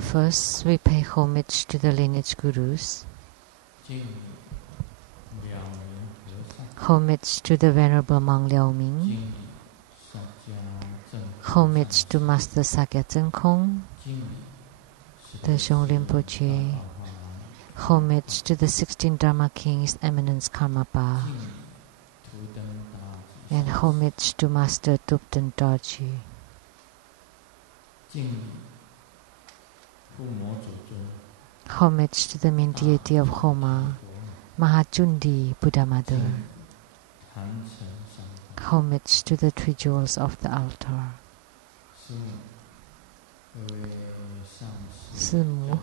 First, we pay homage to the lineage gurus, homage to the Venerable Monk Liao Ming, homage to Master Sakya Zeng Kong, the Zhong Rinpoche, homage to the 16 Dharma Kings, Eminence Karmapa, and homage to Master Thupten Dorji. Homage to the main deity of Homa, Mahachundi Buddha Mother. Homage to the three jewels of the altar. Simu,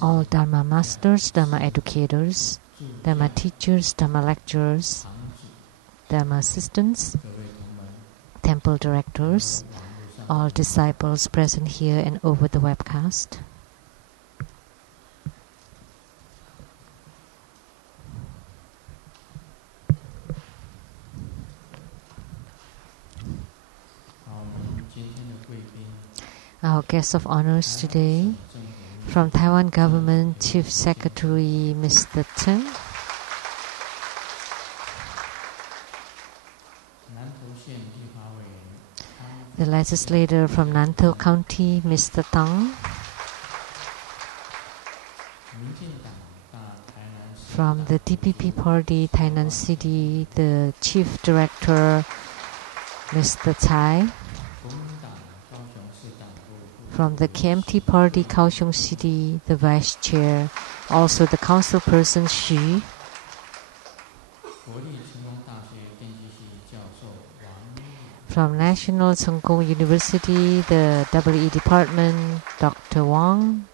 all Dharma masters, Dharma educators, Dharma teachers, Dharma lecturers, Dharma assistants, temple directors, all disciples present here and over the webcast. Our guest of honors today, from Taiwan Government Chief Secretary Mr. Tsang, the legislator from Nantou County Mr. Tang, from the DPP Party Tainan City the Chief Director Mr. Tsai, from the KMT Party Kaohsiung City the Vice Chair, also the Council Person Xu, from National Cheng Kung University the WE Department Dr. Wang,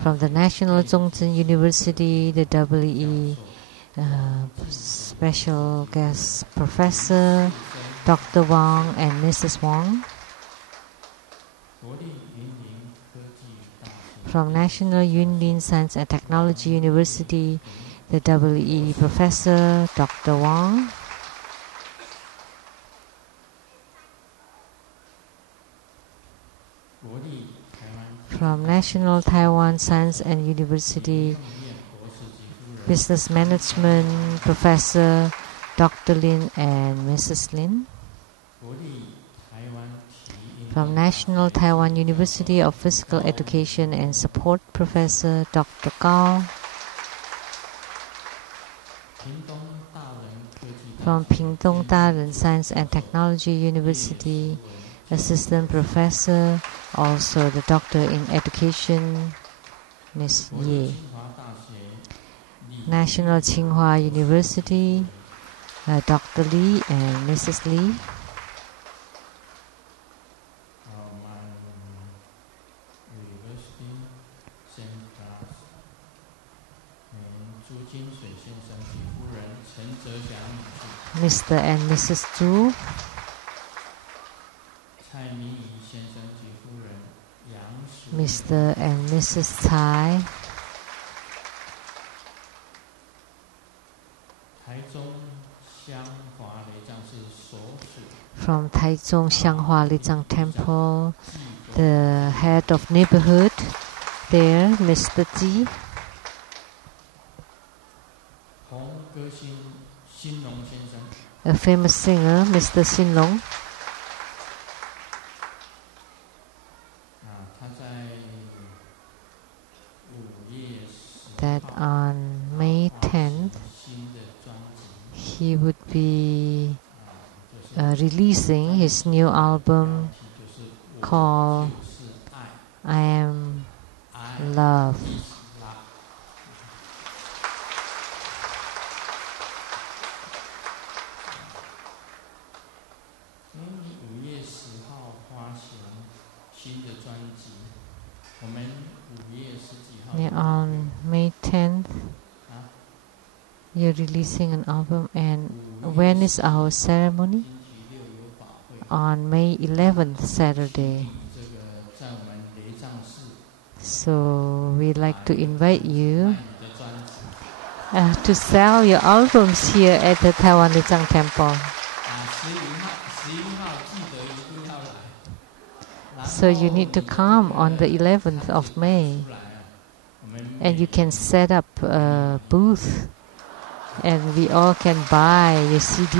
from the National Zhongzhen University the WE Special Guest Professor Dr. Wang and Mrs. Wang, from National Yunlin Science and Technology University the WE Professor Dr. Wang, from National Taiwan Science and University Business Management Professor Dr. Lin and Mrs. Lin, from National Taiwan University of Physical Education and Support Professor Dr. Gao, from Pingtung Daren Science and Technology University Assistant Professor, also the Doctor in Education, Ms. Ye. National Tsinghua University, Dr. Li and Mrs. Li. Mr. and Mrs. Zhu, Mr. and Mrs. Tsai, from Taichung Xianghua Lei Tsang Temple, the head of neighborhood there, Mr. Ji, a famous singer, Mr. Xin Long, that on May 10th he would be releasing his new album called I Am Love. Yeah, on May 10th, you're releasing an album, and when is our ceremony? On May 11th, Saturday. So we'd like to invite you to sell your albums here at the Taiwan Lei Tsang Temple. So you need to come on the 11th of May. And you can set up a booth. And we all can buy your CD.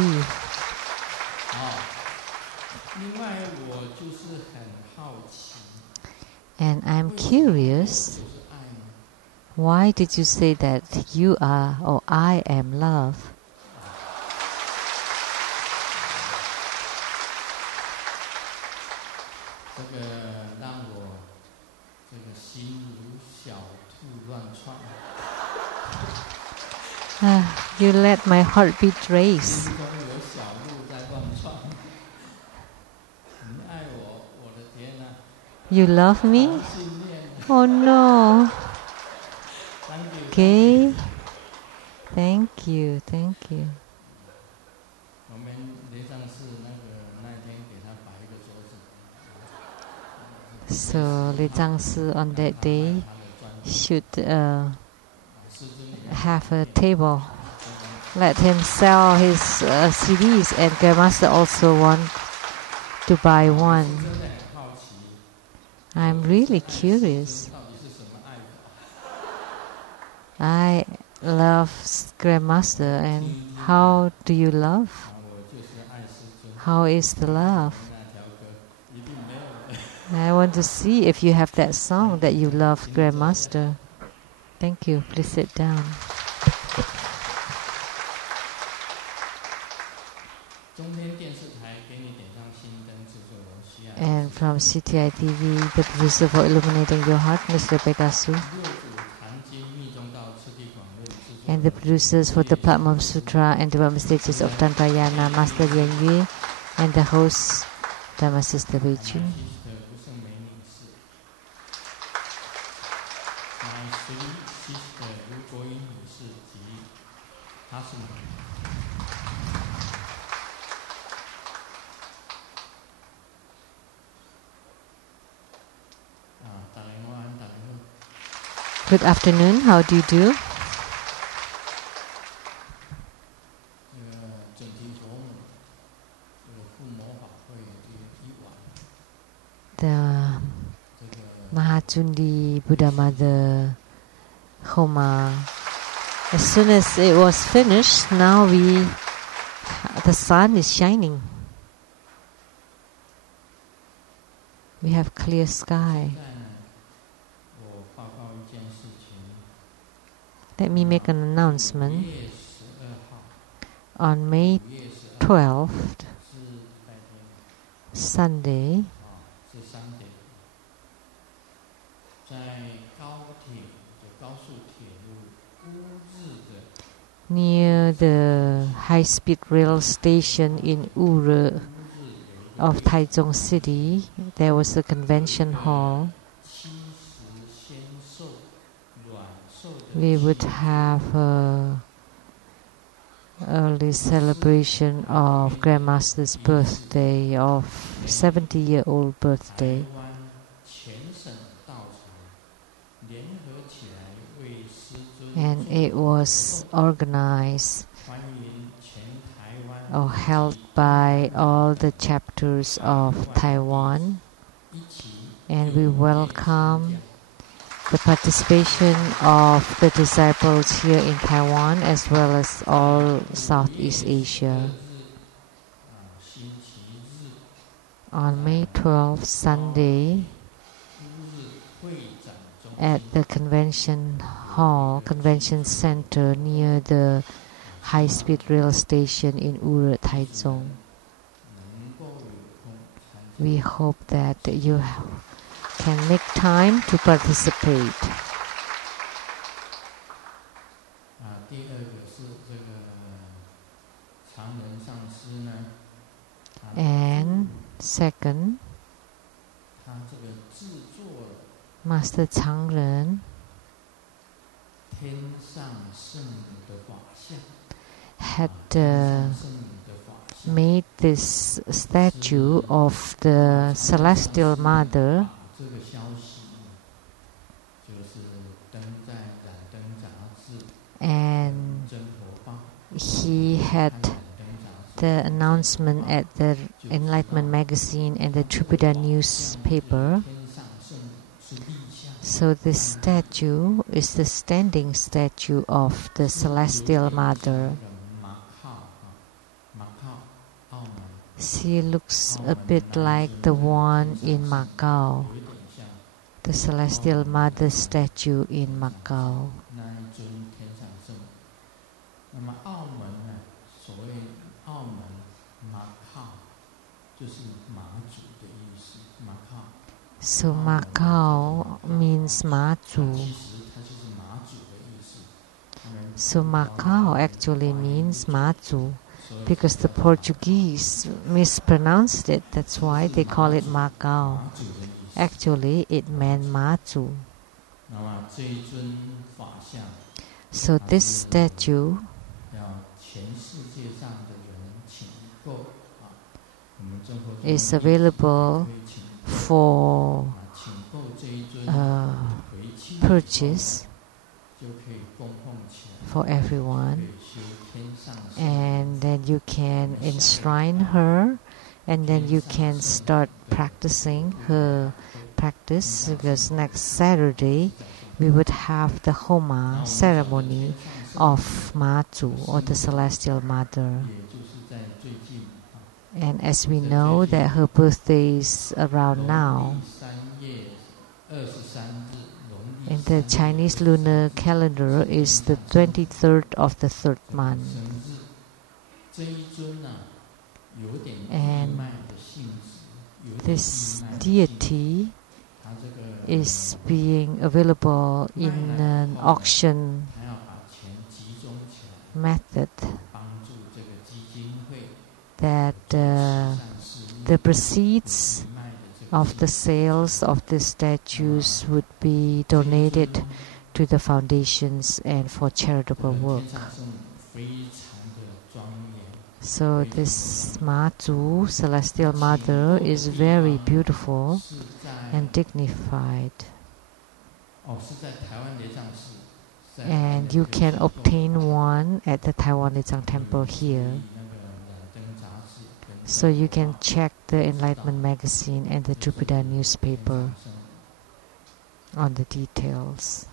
And I'm curious, why did you say that you are or I am love? You let my heartbeat race. You love me? Oh no. Okay. Thank you. So Lei Tsang on that day should have a table. Let him sell his CDs, and Grandmaster also want to buy one. I'm really curious. I love Grandmaster, and how do you love? How is the love? I want to see if you have that song that you love Grandmaster. Thank you. Please sit down. And from CTI TV, the producer for Illuminating Your Heart, Mr. Pegasu. And the producers for the Platform Sutra and Development Stages of Tantayana, Master Yan Yue, and the host, Dharma Sister Wei Chun. Good afternoon, how do you do? The Mahachundi Buddha Mother Homa. As soon as it was finished, now the sun is shining. We have clear sky. Let me make an announcement. On May 12th, Sunday, near the high-speed rail station in Ure of Taichung City, there was a convention hall. We would have a early celebration of Grandmaster's birthday, of 70-year-old birthday. And it was organized or held by all the chapters of Taiwan, and we welcome the participation of the disciples here in Taiwan as well as all Southeast Asia. On May 12th, Sunday, at the convention hall, convention center near the high-speed rail station in Ure, Taichung. We hope that you can make time to participate. And second, Master Changren had made this statue of the Celestial Mother, and he had the announcement at the Enlightenment magazine and the Tripada newspaper. So this statue is the standing statue of the Celestial Mother. She looks a bit like the one in Macau, the Celestial Mother statue in Macau. So Macau means Mazu. So Macau actually means Mazu, because the Portuguese mispronounced it. That's why they call it Macau. Actually, it meant Mazu. So this statue is available for purchase for everyone, and then you can enshrine her, and then you can start practicing her practice, because next Saturday we would have the Homa ceremony of Mazu, or the Celestial Mother. And as we know that her birthday is around now, in the Chinese lunar calendar is the 23rd of the third month. And this deity is being available in an auction method, that the proceeds of the sales of the statues would be donated to the foundations and for charitable work. So this Mazu, Celestial Mother, is very beautiful and dignified. And you can obtain one at the Taiwan Lei Tsang temple here. So you can check the Enlightenment magazine and the Tripada newspaper on the details.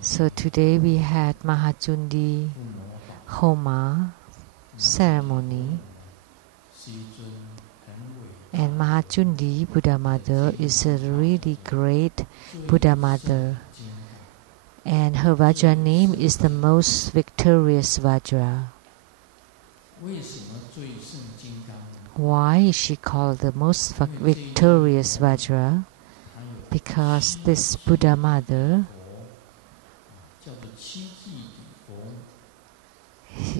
So today we had Mahachundi Homa ceremony, and Mahachundi Buddha Mother is a really great Buddha Mother, and her Vajra name is the most victorious Vajra. Why is she called the most victorious Vajra? Because this Buddha Mother,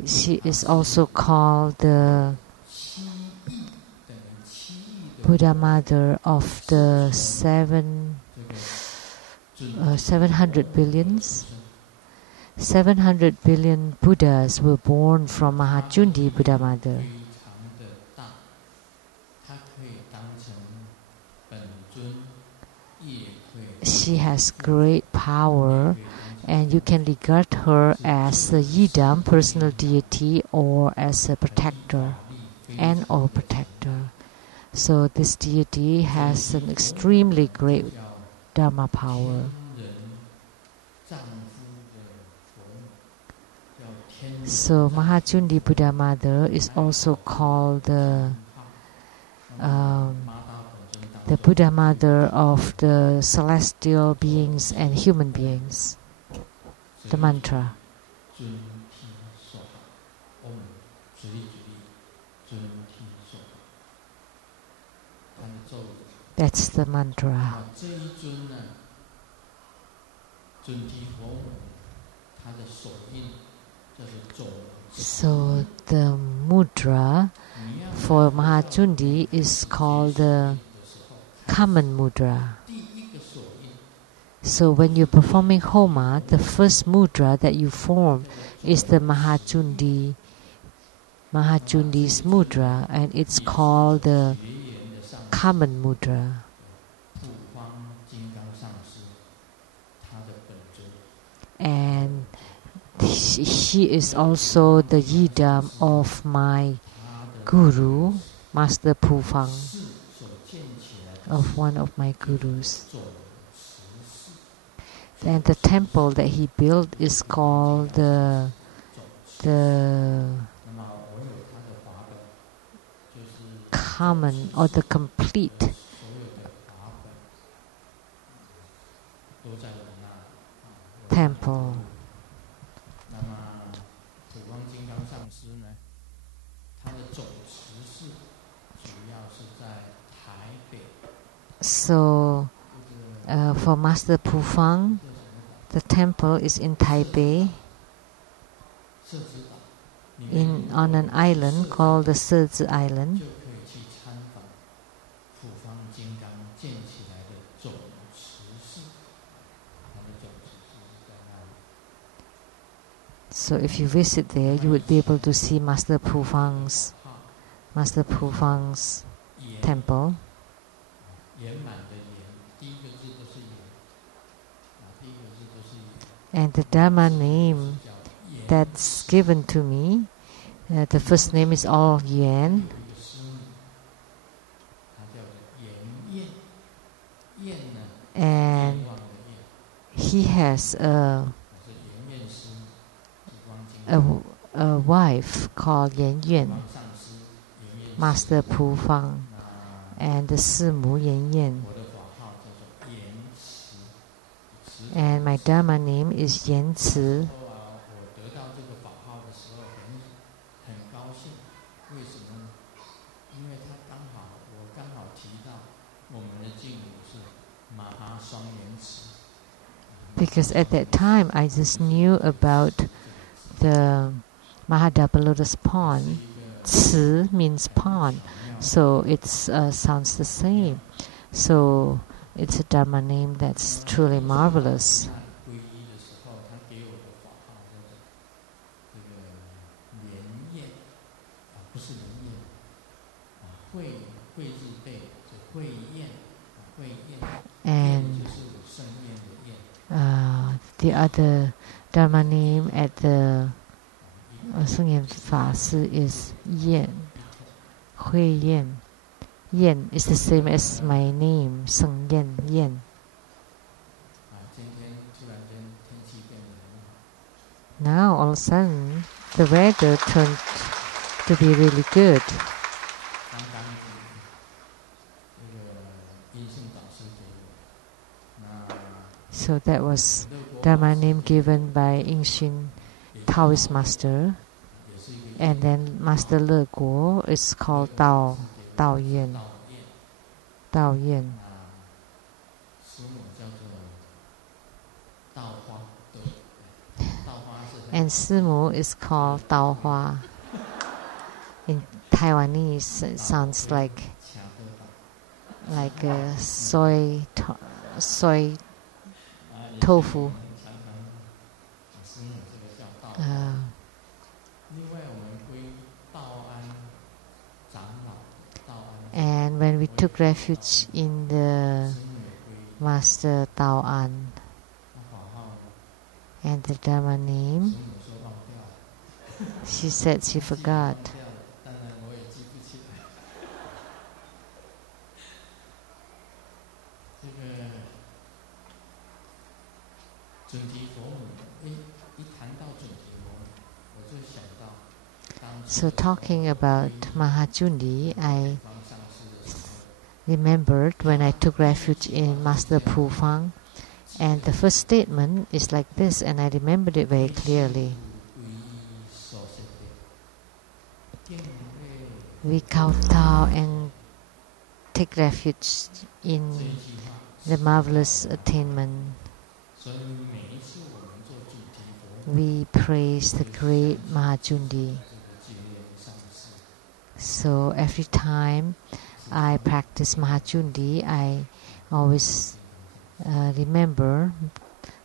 she is also called the Buddha Mother of the 700 billions. 700 billion Buddhas were born from Mahachundi Buddha Mother. She has great power, and you can regard her as the Yidam, personal deity, or as a protector and or protector. So this deity has an extremely great Dharma power. So Mahachundi Buddha Mother is also called the Buddha Mother of the celestial beings and human beings. The mantra. That's the mantra. So the mudra for Mahachundi is called the common mudra. So when you're performing Homa, the first mudra that you form is the Mahachundi's mudra, and it's called the common mudra. And he is also the yidam of my guru, Master Pufang, of one of my gurus. And the temple that he built is called the common or the complete temple. So for Master Pufang, the temple is in Taipei, on an island called the Shezi Island. So if you visit there, you would be able to see Master Pufang's temple. And the Dharma name that's given to me, the first name is all Yen. And he has a wife called Yen, Master Pufang, and the Simu Yen. And my Dharma name is Yen Ci. Because at that time I just knew about the Mahadapa lotus pond. Ci means pond, so it sounds the same. So it's a Dharma name that's truly marvelous. And the other Dharma name at the Sheng-Yen Fa Si is Yen, Hui Yen. Yen is the same as my name, Sheng-Yen, Yen. Now all of a sudden, the weather turned to be really good. So that was Dharma name given by Yingxin Taoist master. And then Master Le Guo is called Dao Yen. Dao Yen. And Simu is called Dao Hua. In Taiwanese, it sounds like a soy tofu. And when we took refuge in the Master Tao An and the Dharma name, she said she forgot. So talking about Mahajundi, I remembered when I took refuge in Master Pufang, and the first statement is like this, and I remembered it very clearly. We kowtow and take refuge in the marvelous attainment. We praise the great Mahajundi. So every time I practice Mahajundi, I always remember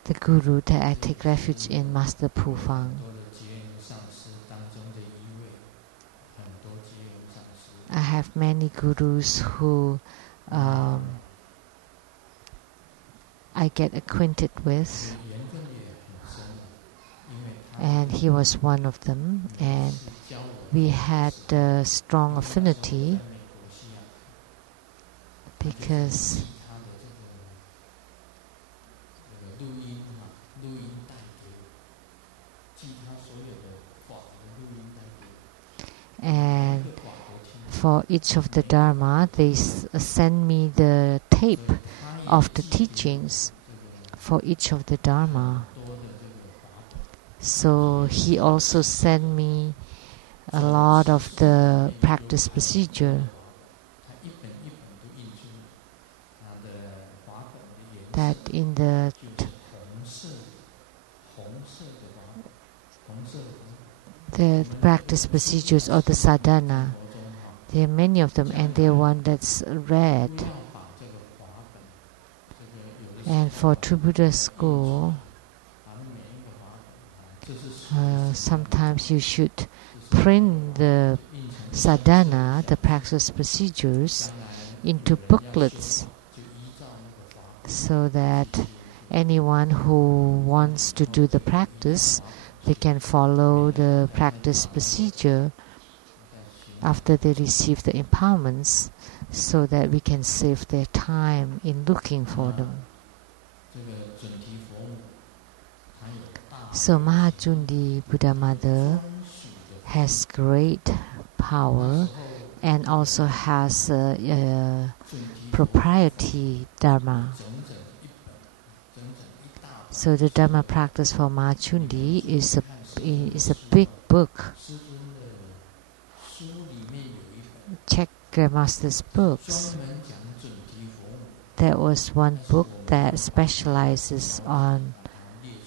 the Guru that I take refuge in, Master Pufang. I have many gurus who I get acquainted with, and he was one of them, and we had a strong affinity because and for each of the Dharma they send me the tape of the teachings for each of the Dharma. So he also sent me a lot of the practice procedure that in the practice procedures of the sadhana. There are many of them, and they're one that's read. And for True Buddha School, sometimes you should print the sadhana, the practice procedures, into booklets so that anyone who wants to do the practice, they can follow the practice procedure after they receive the empowerments, so that we can save their time in looking for them. So Mahachundi Buddha Mother has great power and also has propriety Dharma. So the Dharma practice for Mahachundi is a big book. Check Grandmaster's books. There was one book that specializes on,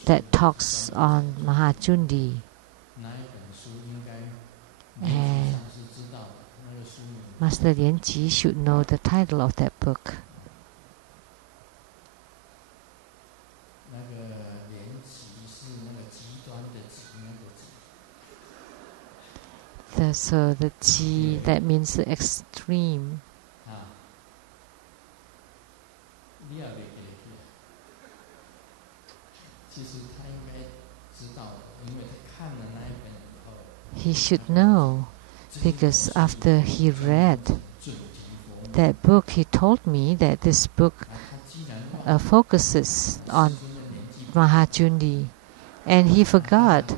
that talks on Mahachundi. And Master Lian Ji should know the title of that book. So the Ji, that means the extreme. He should know, because after he read that book, he told me that this book focuses on Mahachundi, and he forgot.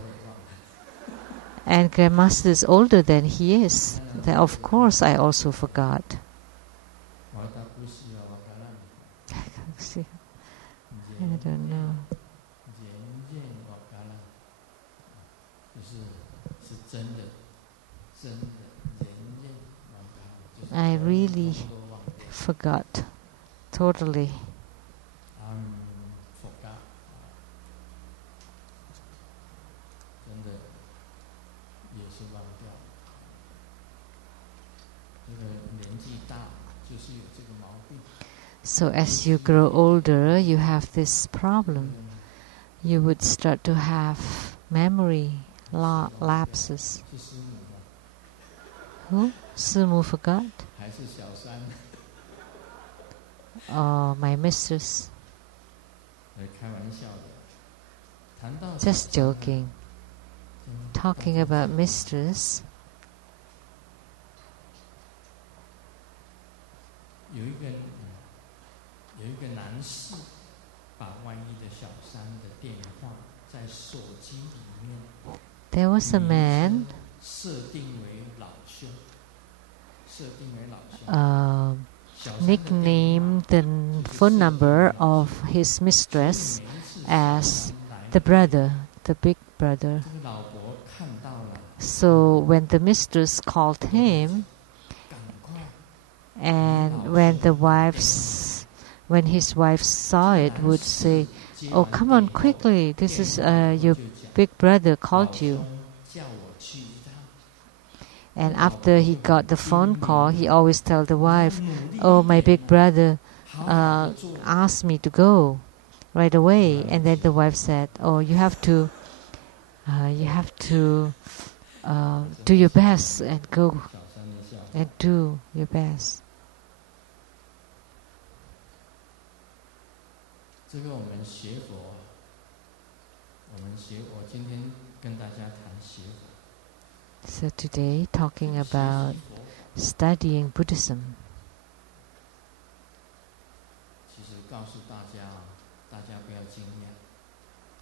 And Grandmaster is older than he is. Then of course I also forgot. I don't know. I really forgot totally. So as you grow older, you have this problem. You would start to have memory lapses. Who? Simu forgot? Oh, my mistress. Just joking. Talking about mistress. There was a man nicknamed the phone number of his mistress as the brother, the big brother. So when the mistress called him, and when his wife saw it, would say, "Oh, come on quickly! This is your big brother called you." And after he got the phone call, he always tell the wife, "Oh, my big brother asked me to go right away." And then the wife said, "Oh, you have to do your best and go and do your best. 这个我们学佛，我今天跟大家谈学佛。 So today, talking about studying Buddhism. 其实告诉大家，大家不要惊讶。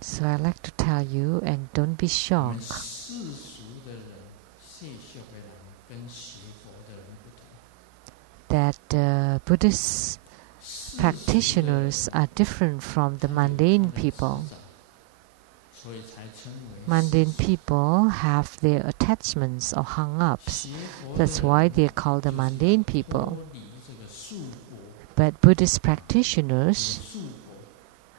So I like to tell you, and don't be 我们 shocked, 世俗的人、世俗的人跟学佛的人不同。 that Buddhist practitioners are different from the mundane people. 所以才称为 Mundane people have their attachments or hung-ups. 学佛 That's 的 why 人 they're called the mundane people. 脱离这个束缚， But Buddhist practitioners 束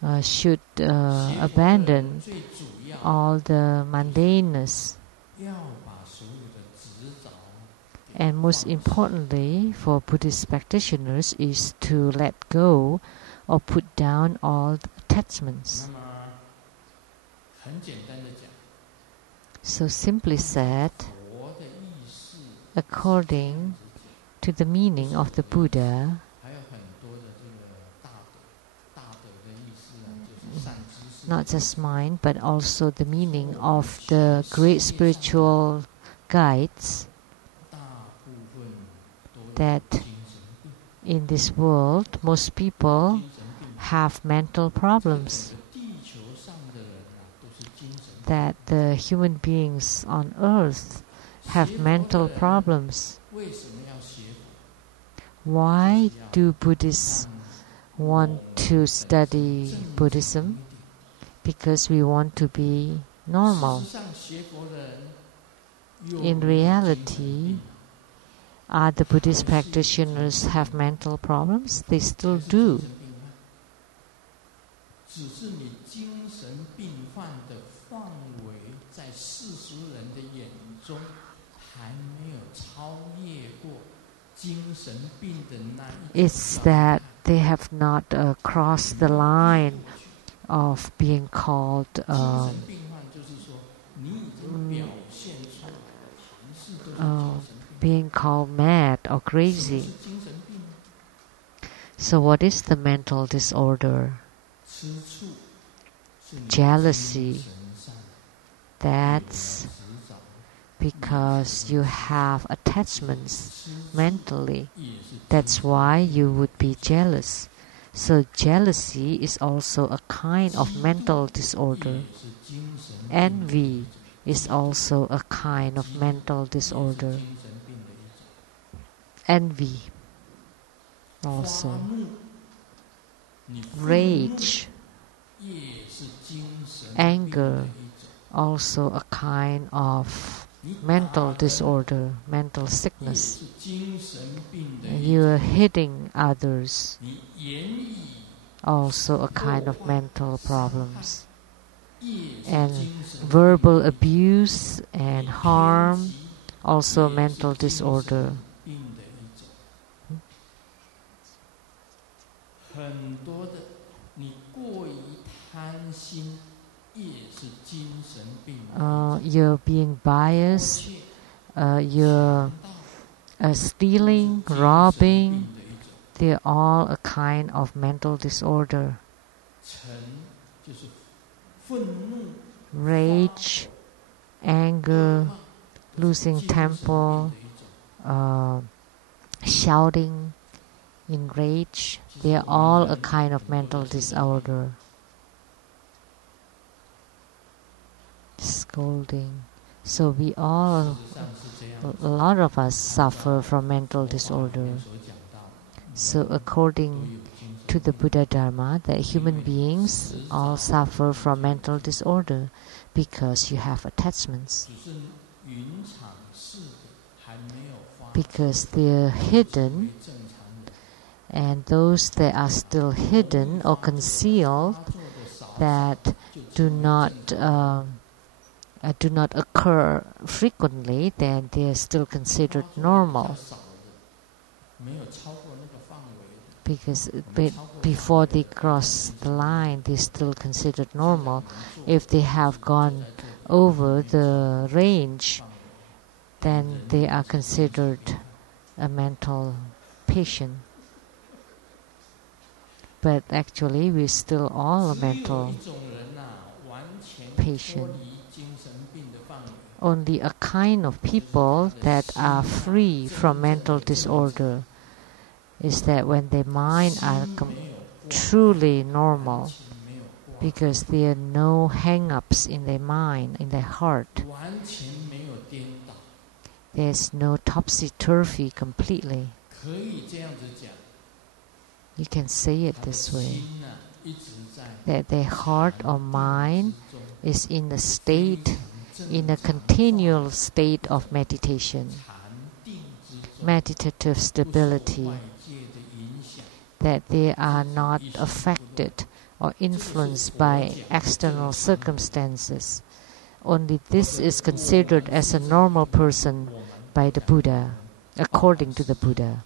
缚。 should 学佛的人 abandon 最主要 all the mundaneness. 要把所有的执着 And most importantly, for Buddhist practitioners is to let go or put down all the attachments. 那么很简单的讲， So simply said, 佛的意思 according to the meaning of the Buddha, 还有很多的这个大德的意思啊，就是善知识。 not just mine, but also the meaning of the great spiritual guides, 大部分都有 that 精神病， in this world most people 精神病。 have mental problems, 地球上的人啊，都是精神病。 that the human beings on earth have mental problems. 为什么要学佛？ Why do Buddhists 让 want to study 正 Buddhism? 常一点。 Because we want to be normal. 事实上，学佛的人有 In 精神 reality, 病 are the Buddhist practitioners have mental problems? They still 还是 do. 精神病患，只是你精神病患的范围在世俗人的眼中还没有超越过精神病的那一 It's 种 that 状态。 they have not crossed the line of being called 精神病患就是说，你已经表现出凡事都是精神病， being called mad or 什么 crazy. 是精神病？ So what is the mental disorder? 吃醋是你 Jealousy. 精神上 That's 有执着， because you have attachments 吃醋 mentally. 也是精 That's 神 why you would be jealous. So jealousy is also a kind of mental 也 disorder. 是精神病的 Envy 一种， is also a kind of mental 也是 disorder. 精神病的一种。 Envy 发 also. 怒，你愤怒 Rage 也是精神病 Anger 的一种。 also a kind of 你打 mental 人 disorder, mental 也 sickness. 是精神病的一 You 种。 are hitting others, 你言语 also a kind of mental problems. 也是 And 精神病 verbal 的一种。 abuse and harm, 偏激 also 也 mental 是精神 disorder. 病的一种。很多的，你过于贪心，也是精神病的一种。 You're being 偷 biased, 窃 you're 强盗 stealing, 是精神 robbing, 病的一种。 they're all a kind of mental disorder. 嗔就是愤怒、 Rage, anger, 恶骂， losing 精神病 temper, 的一种。 shouting in rage, they're all a kind of mental disorder. Scolding. So we all, 事实上是这样。 a lot of us suffer from mental 佛法里 disorder. 面所讲到的， So 都 according 有精神 to the 病。 Buddha Dharma, that human beings all suffer from mental disorder because you have attachments, 只是云场式的还没有发 because they're 为 hidden, 正常人。 and those that are still hidden or concealed, 发作的少 that 就 do 成为 not 正常 do not occur frequently, then they are still considered 发作比较 normal, 少的，没有超过那个范围的， because before they cross the line, they're still considered normal. If they have gone over the range, then they are considered a mental patient. But actually, we're still all a mental patient. Only a kind of people that are free from mental disorder is that when their mind are truly normal, because there are no hang-ups in their mind, in their heart. There's no topsy-turvy completely. You can say it this way, that their heart or mind is in a continual state of meditation, meditative stability, that they are not affected or influenced by external circumstances. Only this is considered as a normal person by the Buddha, according to the Buddha.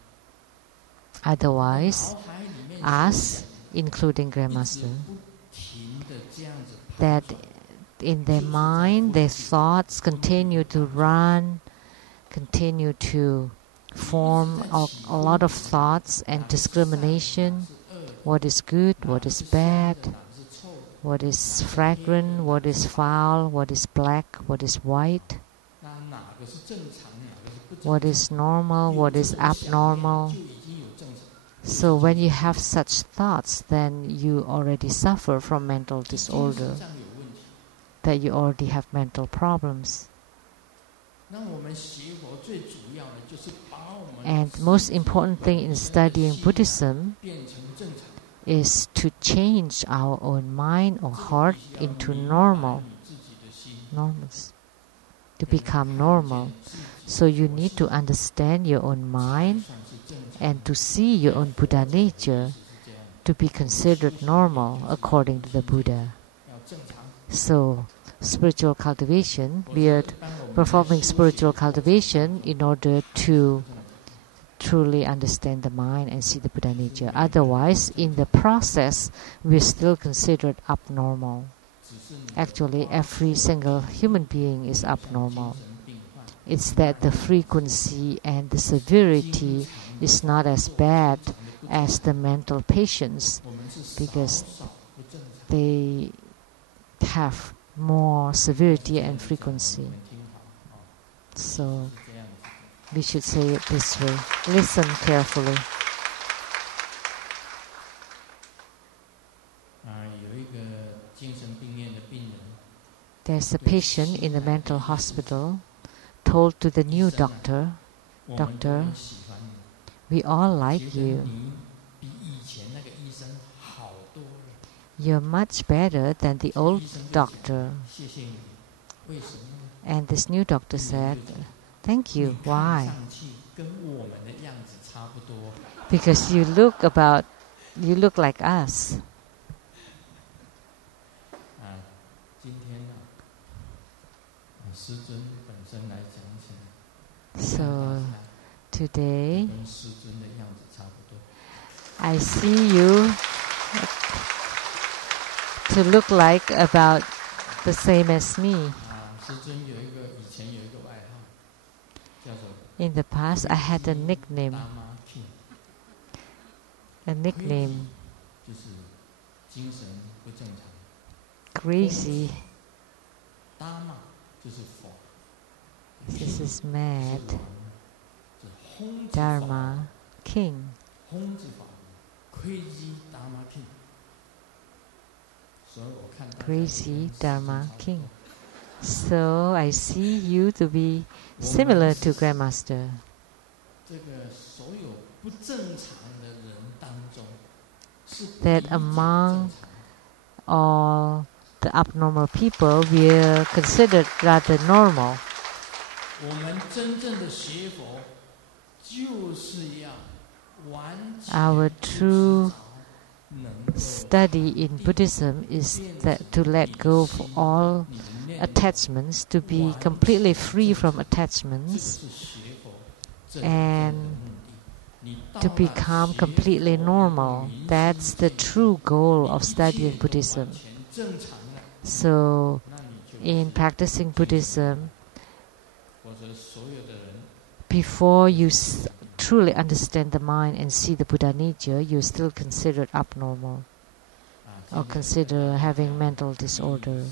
Otherwise, us, including Grandmaster, that in their mind, their thoughts continue to run, continue to form a lot of thoughts and discrimination. What is good, what is bad, what is fragrant, what is foul, what is black, what is white, what is normal, what is abnormal. So when you have such thoughts, then you already suffer from mental disorder, that you already have mental problems. And the most important thing in studying Buddhism is to change our own mind or heart into normal, to become normal. So you need to understand your own mind and to see your own Buddha nature to be considered normal according to the Buddha. So spiritual cultivation, we are performing spiritual cultivation in order to truly understand the mind and see the Buddha nature. Otherwise, in the process, we're still considered abnormal. Actually, every single human being is abnormal. It's that the frequency and the severity is not as bad as the mental patients, because they have more severity and frequency. So we should say it this way. Listen carefully. There's a patient in the mental hospital told to the new doctor, "Doctor, we all like you. You're much better than the old doctor." And this new doctor said, "Thank you. Why?" "Because you look like us." So today I see you to look like about the same as me. In the past, I had a nickname. Crazy. This is mad. Dharma King. Crazy Dharma King. So I see you to be similar to Grandmaster. That among all the abnormal people, we are considered rather normal. Our true study in Buddhism is that to let go of all attachments, to be completely free from attachments, and to become completely normal. That's the true goal of studying Buddhism. So, in practicing Buddhism, before you truly understand the mind and see the Buddha nature, you're still considered abnormal or consider having mental disorder.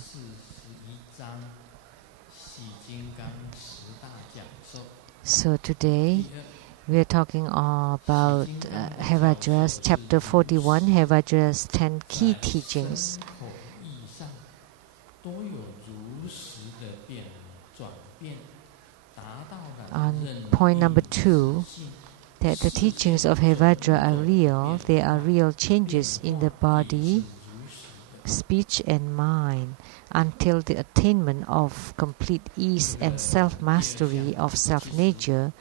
So today we are talking about Hevajra's chapter 41, Hevajra's 10 key teachings. On point number 2, that the teachings of Hevajra are real. They are real changes in the body, speech and mind until the attainment of complete ease and self-mastery of self-nature,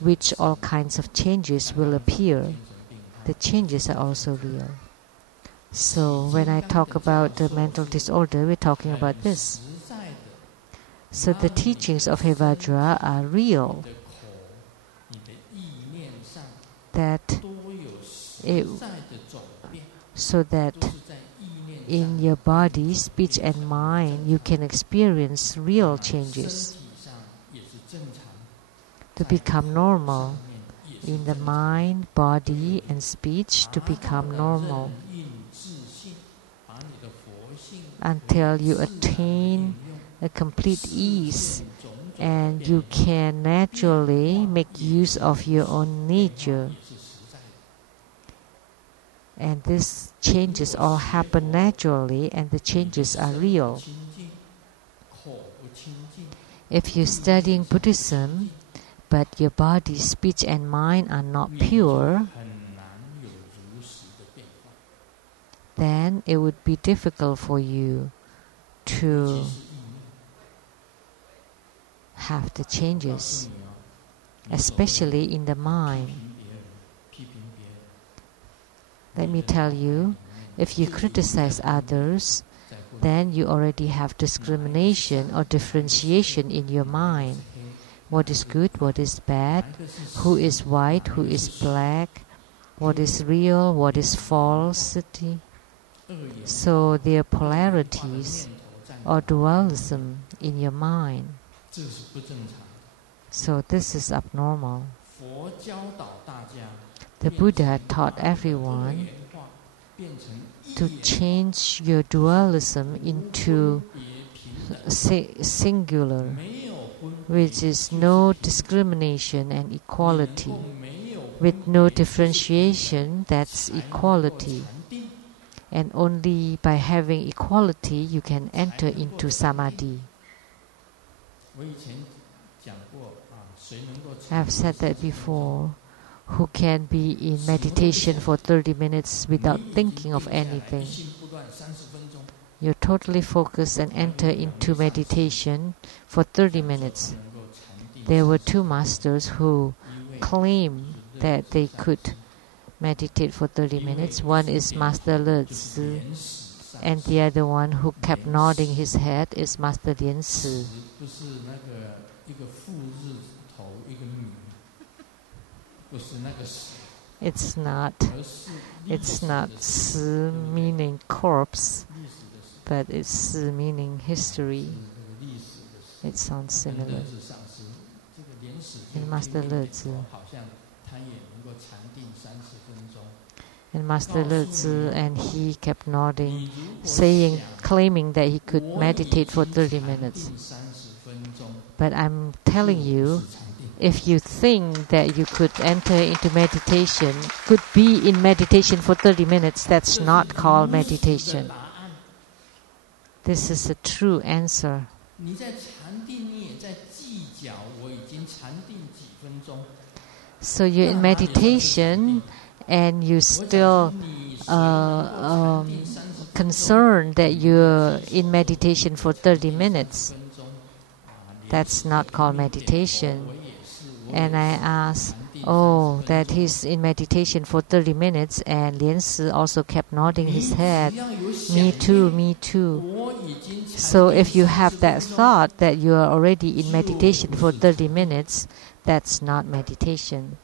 which all kinds of changes will appear. The changes are also real. So when I talk about the mental disorder, we're talking about this. So the teachings of Hevajra are real. So that in your body, speech and mind, you can experience real changes. To become normal in the mind, body and speech, to become normal until you attain a complete ease and you can naturally make use of your own nature. And these changes all happen naturally, and the changes are real. If you're studying Buddhism, but your body, speech and mind are not pure, then it would be difficult for you to have the changes, especially in the mind. Let me tell you, if you criticize others, then you already have discrimination or differentiation in your mind. What is good, what is bad, who is white, who is black, what is real, what is falsity. So there are polarities or dualism in your mind. So this is abnormal. The Buddha taught everyone to change your dualism into singular, which is no discrimination and equality. With no differentiation, that's equality. And only by having equality, you can enter into samadhi. I've said that before. Who can be in meditation for 30 minutes without thinking of anything? You're totally focused and enter into meditation for 30 minutes. There were 2 masters who claimed that they could meditate for 30 minutes. One is Master Lei Tsang, and the other one who kept nodding his head is Master Lian Si. It's not Si meaning corpse, but it's Si meaning history. It sounds similar. And Master Lei Tsang. And Master Lei Tsang, and he kept nodding, claiming that he could meditate for 30 minutes. But I'm telling you, if you think that you could enter into meditation, could be in meditation for 30 minutes, that's not called meditation. This is a true answer. So you're in meditation and you still concerned that you're in meditation for 30 minutes. That's not called meditation. And I asked, that he's in meditation for 30 minutes, and Lian Si also kept nodding his head. Me too, me too. So if you have that thought that you are already in meditation for 30 minutes, that's not meditation.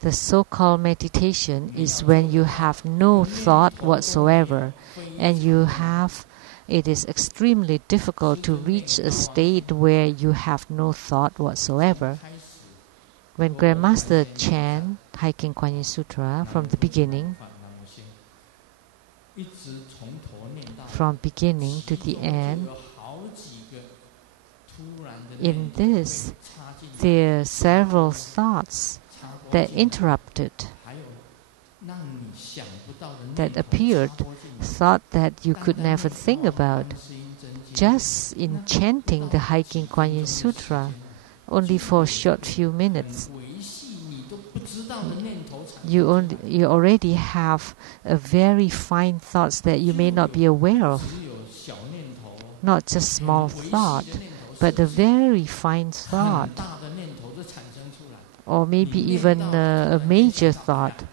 The so-called meditation is when you have no thought whatsoever, and you have it is extremely difficult to reach a state where you have no thought whatsoever. When Grandmaster chant Hiking Kuan Yin Sutra from the beginning to the end, in this, there are several thoughts that interrupted, that appeared, thought that you could never think about. Just in chanting the Hiking Kuan Yin Sutra, only for a short few minutes, you already have a very fine thoughts that you may not be aware of. Not just small thought, but a very fine thought, or maybe even a major thought.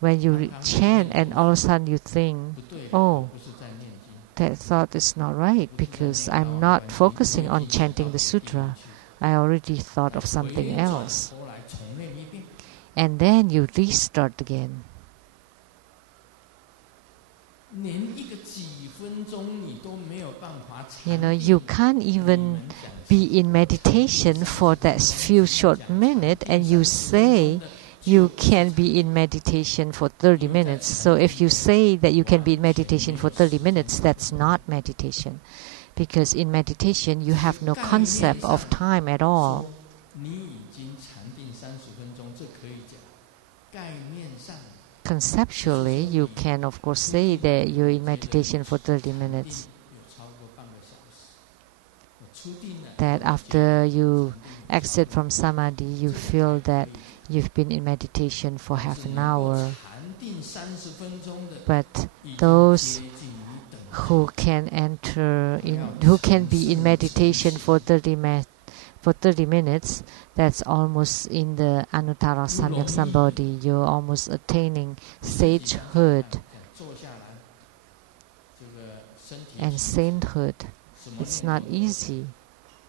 When you chant and all of a sudden you think, oh, that thought is not right because I'm not focusing on chanting the sutra. I already thought of something else. And then you restart again. You can't even be in meditation for that few short minutes, and you say you can be in meditation for 30 minutes. So if you say that you can be in meditation for 30 minutes, that's not meditation. Because in meditation, you have no concept of time at all. Conceptually, you can of course say that you're in meditation for 30 minutes. That after you exit from samadhi, you feel that you've been in meditation for half an hour. But those who can be in meditation for 30 minutes, that's almost in the Anuttara Samyak Sambodhi. You're almost attaining sagehood and sainthood. It's not easy.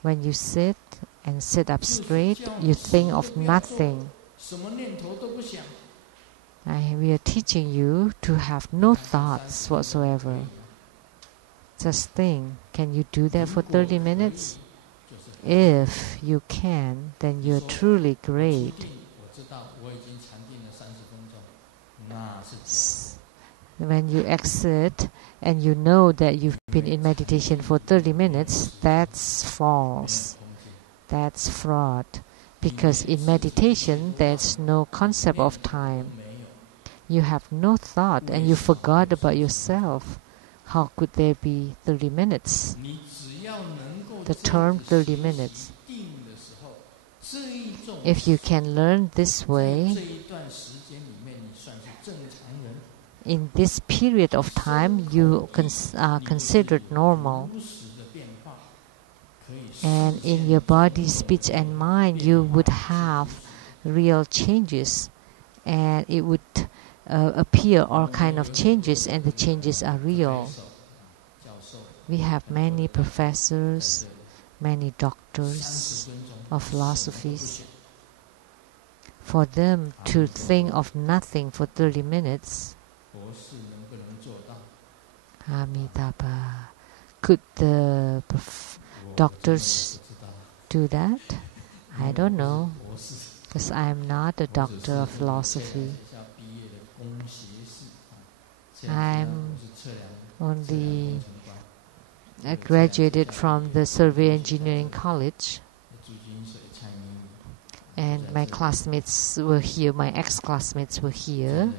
When you sit and sit up straight, you think of nothing. We are teaching you to have no thoughts whatsoever. Just think, can you do that for 30 minutes? If you can, then you're truly great. When you exit and you know that you've been in meditation for 30 minutes, that's false. That's fraud. Because in meditation, there's no concept of time. You have no thought and you forgot about yourself. How could there be 30 minutes? The term 30 minutes. If you can learn this way, in this period of time, you are considered normal. And in your body, speech and mind, you would have real changes. And it would appear all kind of changes, and the changes are real. We have many professors, many doctors of philosophies. For them to think of nothing for 30 minutes, Amitabha, could the doctors do that? I don't know, because I am not a doctor of philosophy. I'm only graduated from the Survey Engineering College, and my classmates were here, my ex-classmates were here,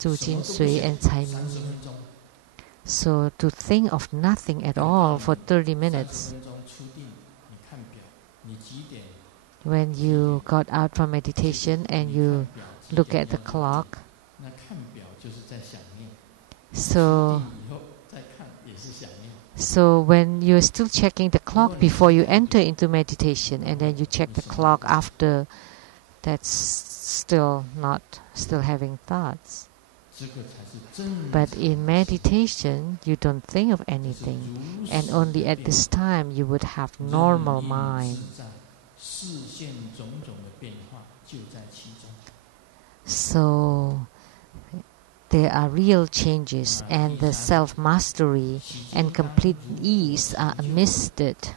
Zhu Jinsui and Cai Ming. So to think of nothing at all for 30 minutes, when you got out from meditation and you look at the clock, so when you're still checking the clock before you enter into meditation, and then you check the clock after, that's still having thoughts. But in meditation, you don't think of anything, and only at this time you would have normal mind. So there are real changes, and the self-mastery and complete ease are amidst it,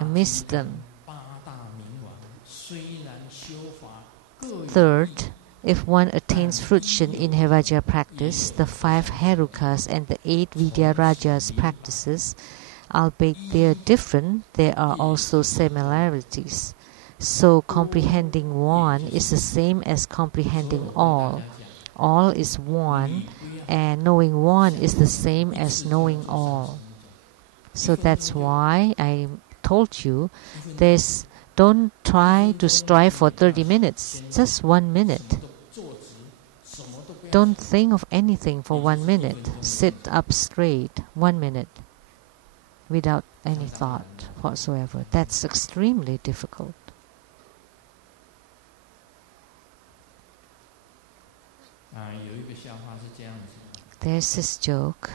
amidst them. Third, if one attains fruition in Hevajra practice, the 5 Herukas and the 8 Vidyarajas practices, albeit they are different, there are also similarities. So comprehending one is the same as comprehending all. All is one, and knowing one is the same as knowing all. So that's why I told you, don't try to strive for 30 minutes, just 1 minute. Don't think of anything for 1 minute. Sit up straight, 1 minute, without any thought whatsoever. That's extremely difficult. There's this joke.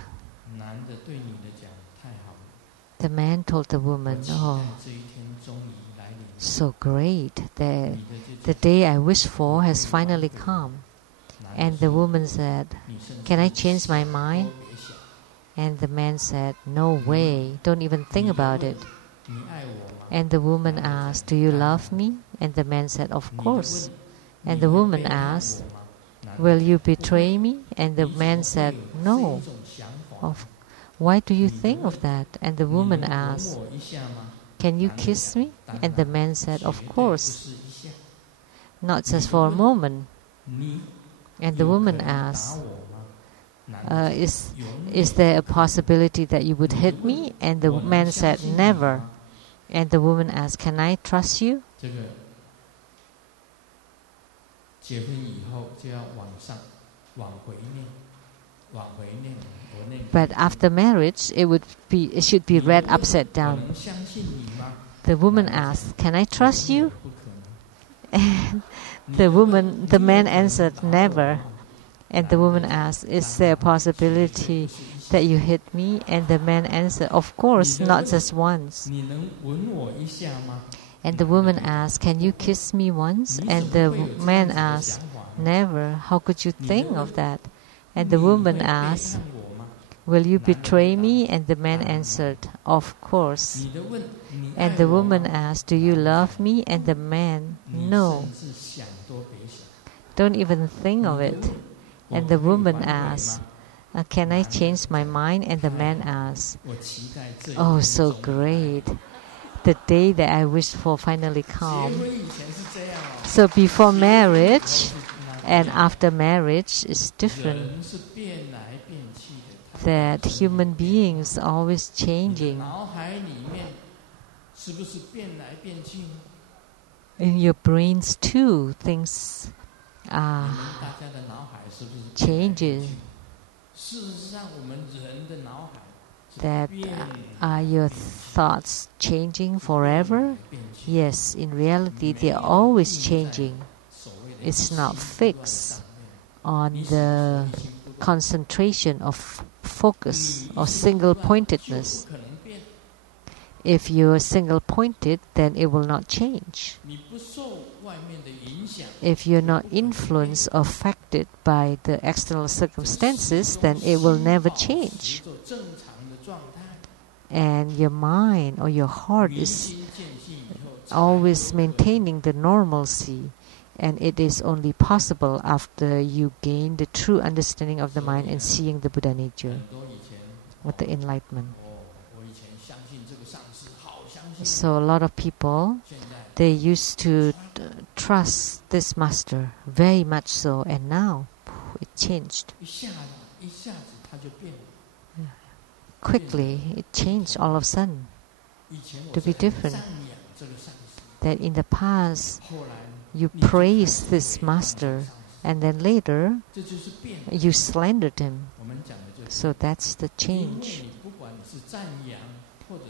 The man told the woman, "Oh, so great that the day I wished for has finally come." And the woman said, "Can I change my mind?" And the man said, "No way, don't even think about it." And the woman asked, "Do you love me?" And the man said, "Of course." And the woman asked, "Will you betray me?" And the man said, "No." Why do you think of that? And the woman asked, "Can you kiss me?" And the man said, "Of course." Not just for a moment. And the woman asked, is there a possibility that you would hit me? And the man said, "Never." And the woman asked, "Can I trust you?" But after marriage, it should be read upside down. The woman asked, "Can I trust you?" And the man answered, "Never." And the woman asked, "Is there a possibility that you hit me?" And the man answered, "Of course, not just once." And the woman asked, "Can you kiss me once?" And the man asked, "Never. How could you think of that?" And the woman asked, "Will you betray me?" And the man answered, "Of course." And the woman asked, "Do you love me?" And the man, "No. Don't even think of it." And the woman asked, "Can I change my mind?" And the man asked, "Oh, so great. The day that I wished for finally come." So before marriage and after marriage is different. That human beings are always changing. In your brains too, things are changing. That are your thoughts changing forever? Yes, in reality they are always changing. It's not fixed on the concentration of focus or single-pointedness. If you're single-pointed, then it will not change. If you're not influenced or affected by the external circumstances, then it will never change. And your mind or your heart is always maintaining the normalcy. And it is only possible after you gain the true understanding of the mind and seeing the Buddha nature with the enlightenment. So a lot of people, they used to trust this master very much so, and now it changed. Quickly, it changed all of a sudden to be different. That in the past, you praised this master, and then later you slandered him. So that's the change.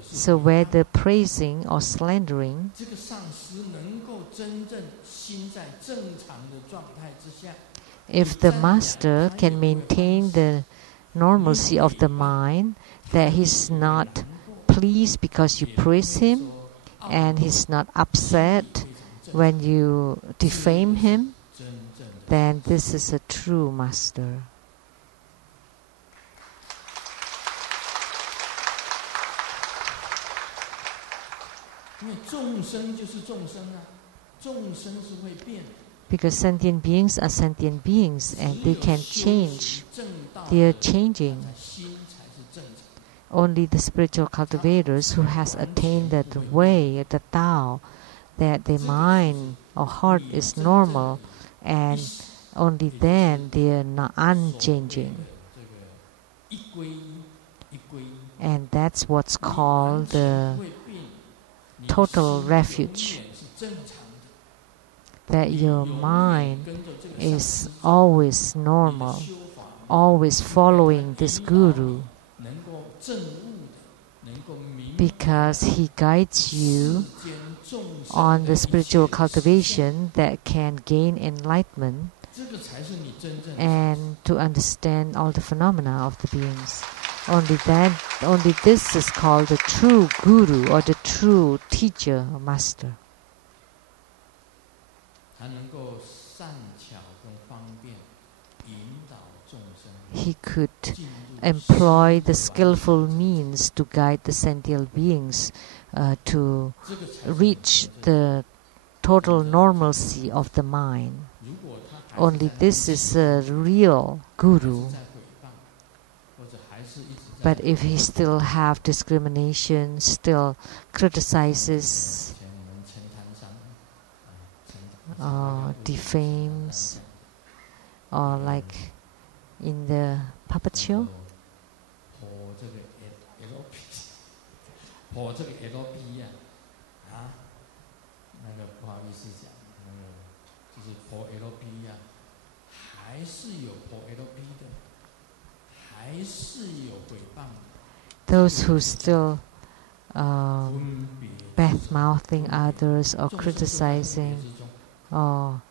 So whether praising or slandering, if the master can maintain the normalcy of the mind, that he's not pleased because you praise him, and he's not upset when you defame him, then this is a true master. 因为众生就是众生啊，众生是会变。Because sentient beings are sentient beings and they can change. They are changing. Only the spiritual cultivators who has attained that way, the Tao, that their mind or heart is normal, and only then they are not unchanging. And that's what's called the total refuge. That your mind is always normal, always following this Guru, because he guides you on the spiritual cultivation that can gain enlightenment and to understand all the phenomena of the beings. Only this is called the true Guru or the true teacher or master. He could employ the skillful means to guide the sentient beings to reach the total normalcy of the mind. Only this is a real Guru. But if he still have discrimination, still criticizes, defames, or like in the puppet show, those who still bad-mouthing others or criticizing or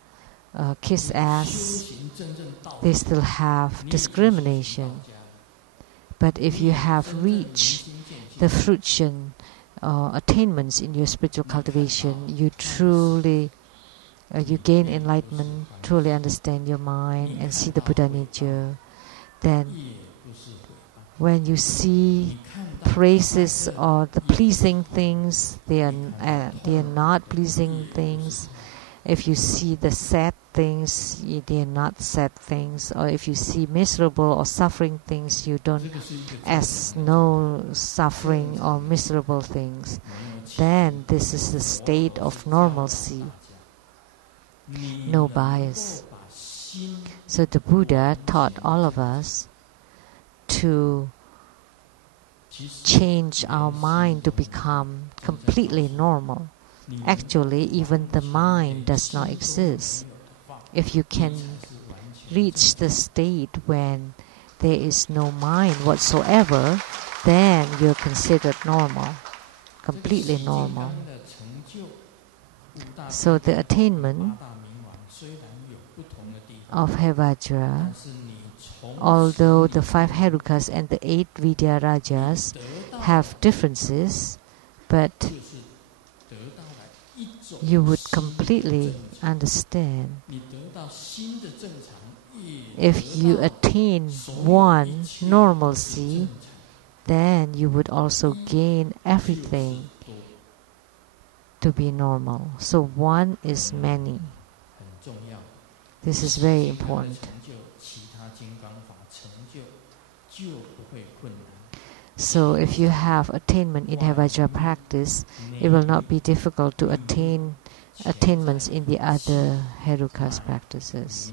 kiss ass, they still have discrimination. But if you have reached the fruition attainments in your spiritual cultivation, you truly you gain enlightenment, truly understand your mind and see the Buddha nature. Then when you see praises or the pleasing things, they are not pleasing things. If you see the sad things, they are not sad things. Or if you see miserable or suffering things, you don't as no suffering or miserable things. Then this is the state of normalcy, no bias. So the Buddha taught all of us to change our mind to become completely normal. Actually, even the mind does not exist. If you can reach the state when there is no mind whatsoever, then you're considered normal, completely normal. So the attainment of Hevajra, although the 5 Herukas and the 8 Vidyarajas have differences, but you would completely understand. If you attain one normalcy, then you would also gain everything to be normal. So one is many. This is very important. So if you have attainment in Hevajra practice, it will not be difficult to attain attainments in the other Herukas practices.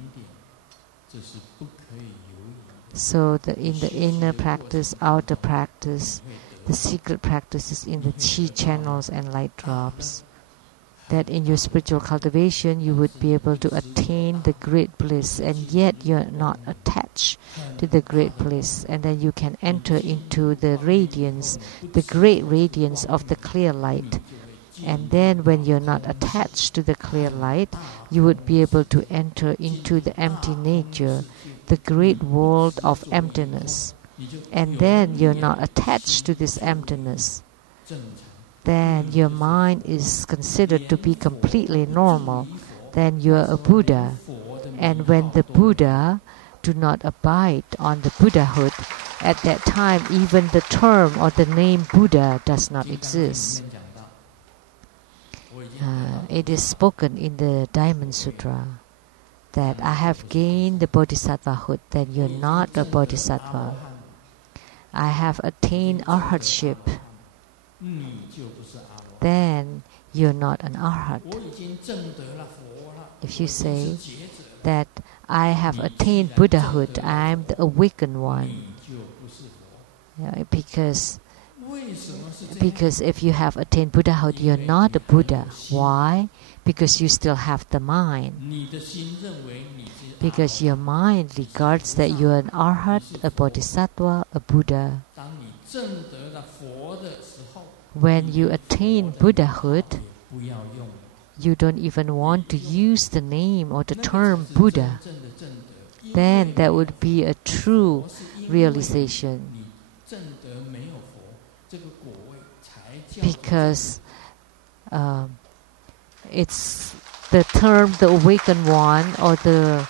So in the inner practice, outer practice, the secret practices in the chi channels and light drops, that in your spiritual cultivation you would be able to attain the great bliss, and yet you're not attached to the great bliss, and then you can enter into the radiance, the great radiance of the clear light. And then when you're not attached to the clear light, you would be able to enter into the empty nature, the great world of emptiness. And then you're not attached to this emptiness. Then your mind is considered to be completely normal. Then you're a Buddha. And when the Buddha do not abide on the Buddhahood, at that time even the term or the name Buddha does not exist. It is spoken in the Diamond Sutra that I have gained the bodhisattvahood, that you're not a bodhisattva. I have attained arhatship, then you're not an arhat. If you say that I have attained Buddhahood, I'm the awakened one. Because if you have attained Buddhahood, you're not a Buddha. Why? Because you still have the mind. Because your mind regards that you're an arhat, a bodhisattva, a Buddha. When you attain Buddhahood, you don't even want to use the name or the term Buddha. Then that would be a true realization. Because it's the term the awakened one or the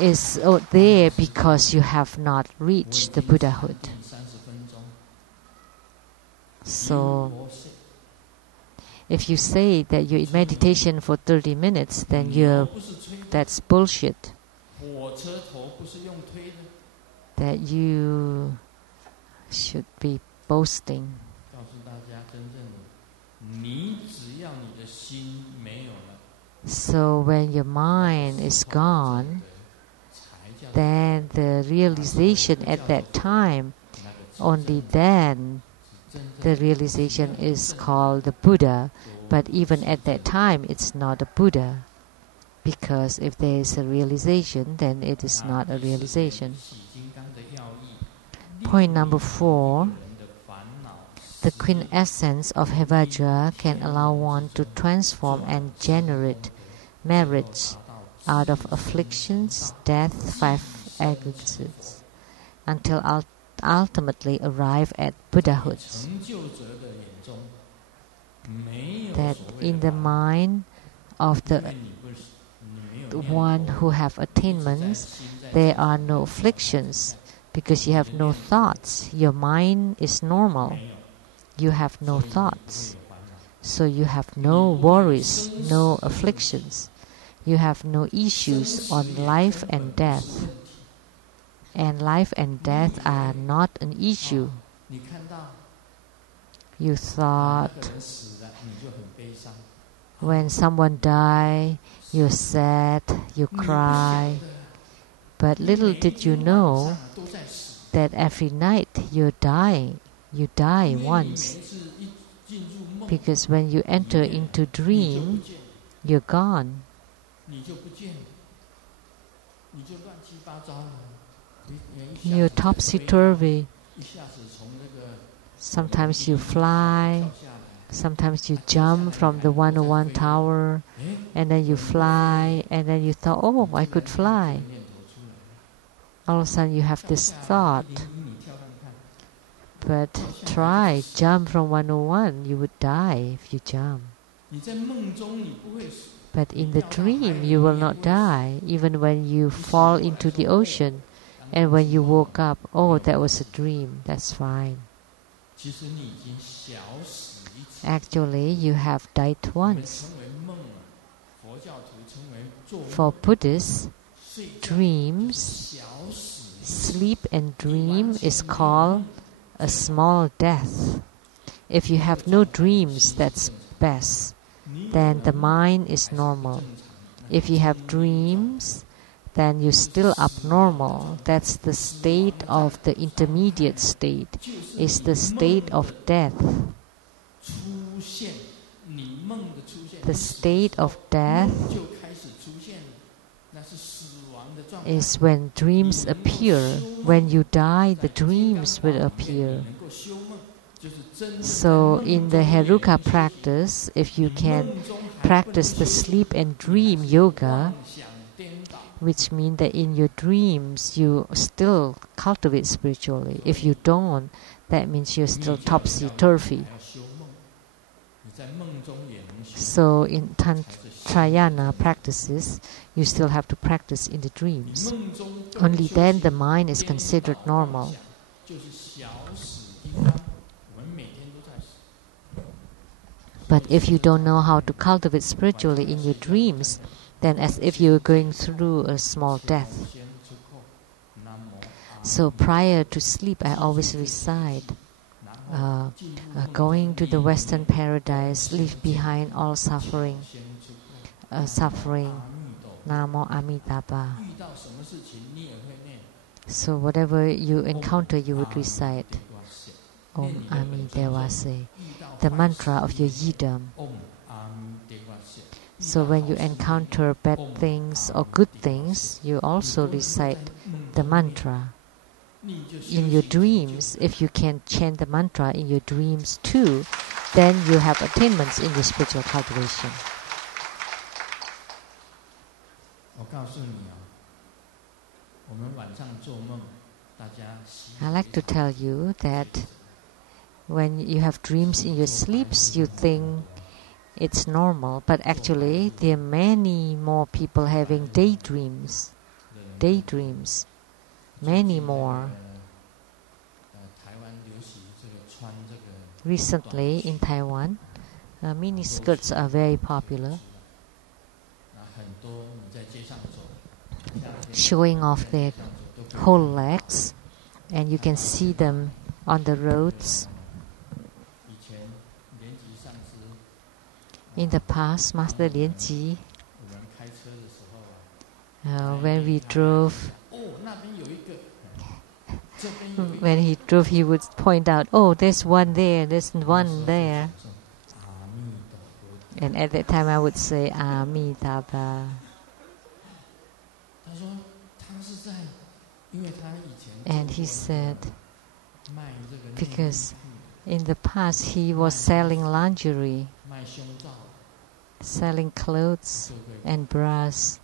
is there because you have not reached the Buddhahood. So if you say that you're in meditation for 30 minutes, then that's bullshit. That you should be boasting. So when your mind is gone, then the realization at that time, only then the realization is called the Buddha. But even at that time, it's not a Buddha. Because if there is a realization, then it is not a realization. Point number 4. The quintessence of Hevajra can allow one to transform and generate marriage out of afflictions, death, 5 aggregates, until ultimately arrive at Buddhahood. That in the mind of the one who have attainments, there are no afflictions because you have no thoughts. Your mind is normal. You have no thoughts. So you have no worries, no afflictions. You have no issues on life and death. And life and death are not an issue. You thought when someone dies, you're sad, you cry. But little did you know that every night you're dying. You die once. Because when you enter into dream, you're gone. You're topsy-turvy. Sometimes you fly. Sometimes you jump from the 101 tower. And then you fly. And then you thought, oh, I could fly. All of a sudden you have this thought. But try, jump from 101. You would die if you jump. But in the dream, you will not die. Even when you fall into the ocean. And when you woke up, oh, that was a dream. That's fine. Actually, you have died once. For Buddhists, dreams, sleep and dream is called a small death. If you have no dreams, that's best. Then the mind is normal. If you have dreams, then you're still abnormal. That's the state of the intermediate state. It's the state of death. The state of death is when dreams appear. When you die, the dreams will appear. So in the Heruka practice, if you can practice the sleep and dream yoga, which means that in your dreams you still cultivate spiritually. If you don't, that means you're still topsy-turvy. So in Tantrayana practices, you still have to practice in the dreams. Only then the mind is considered normal. But if you don't know how to cultivate spiritually in your dreams, then as if you're going through a small death. So prior to sleep, I always recite, going to the Western paradise, leave behind all suffering, Namo Amitabha. So whatever you encounter, you would recite Om Ami Devase, the mantra of your yidam. So when you encounter bad things or good things, you also recite the mantra. In your dreams, if you can chant the mantra in your dreams too, then you have attainments in your spiritual cultivation. I like to tell you that when you have dreams in your sleeps, you think it's normal, but actually there are many more people having daydreams. Many more. Recently in Taiwan, mini skirts are very popular, showing off their whole legs, and you can see them on the roads. In the past, Master Lianji, when he drove, he would point out, oh, there's one there, there's one there. And at that time I would say, Amitabha. And he said, because in the past he was selling lingerie, selling clothes and bras.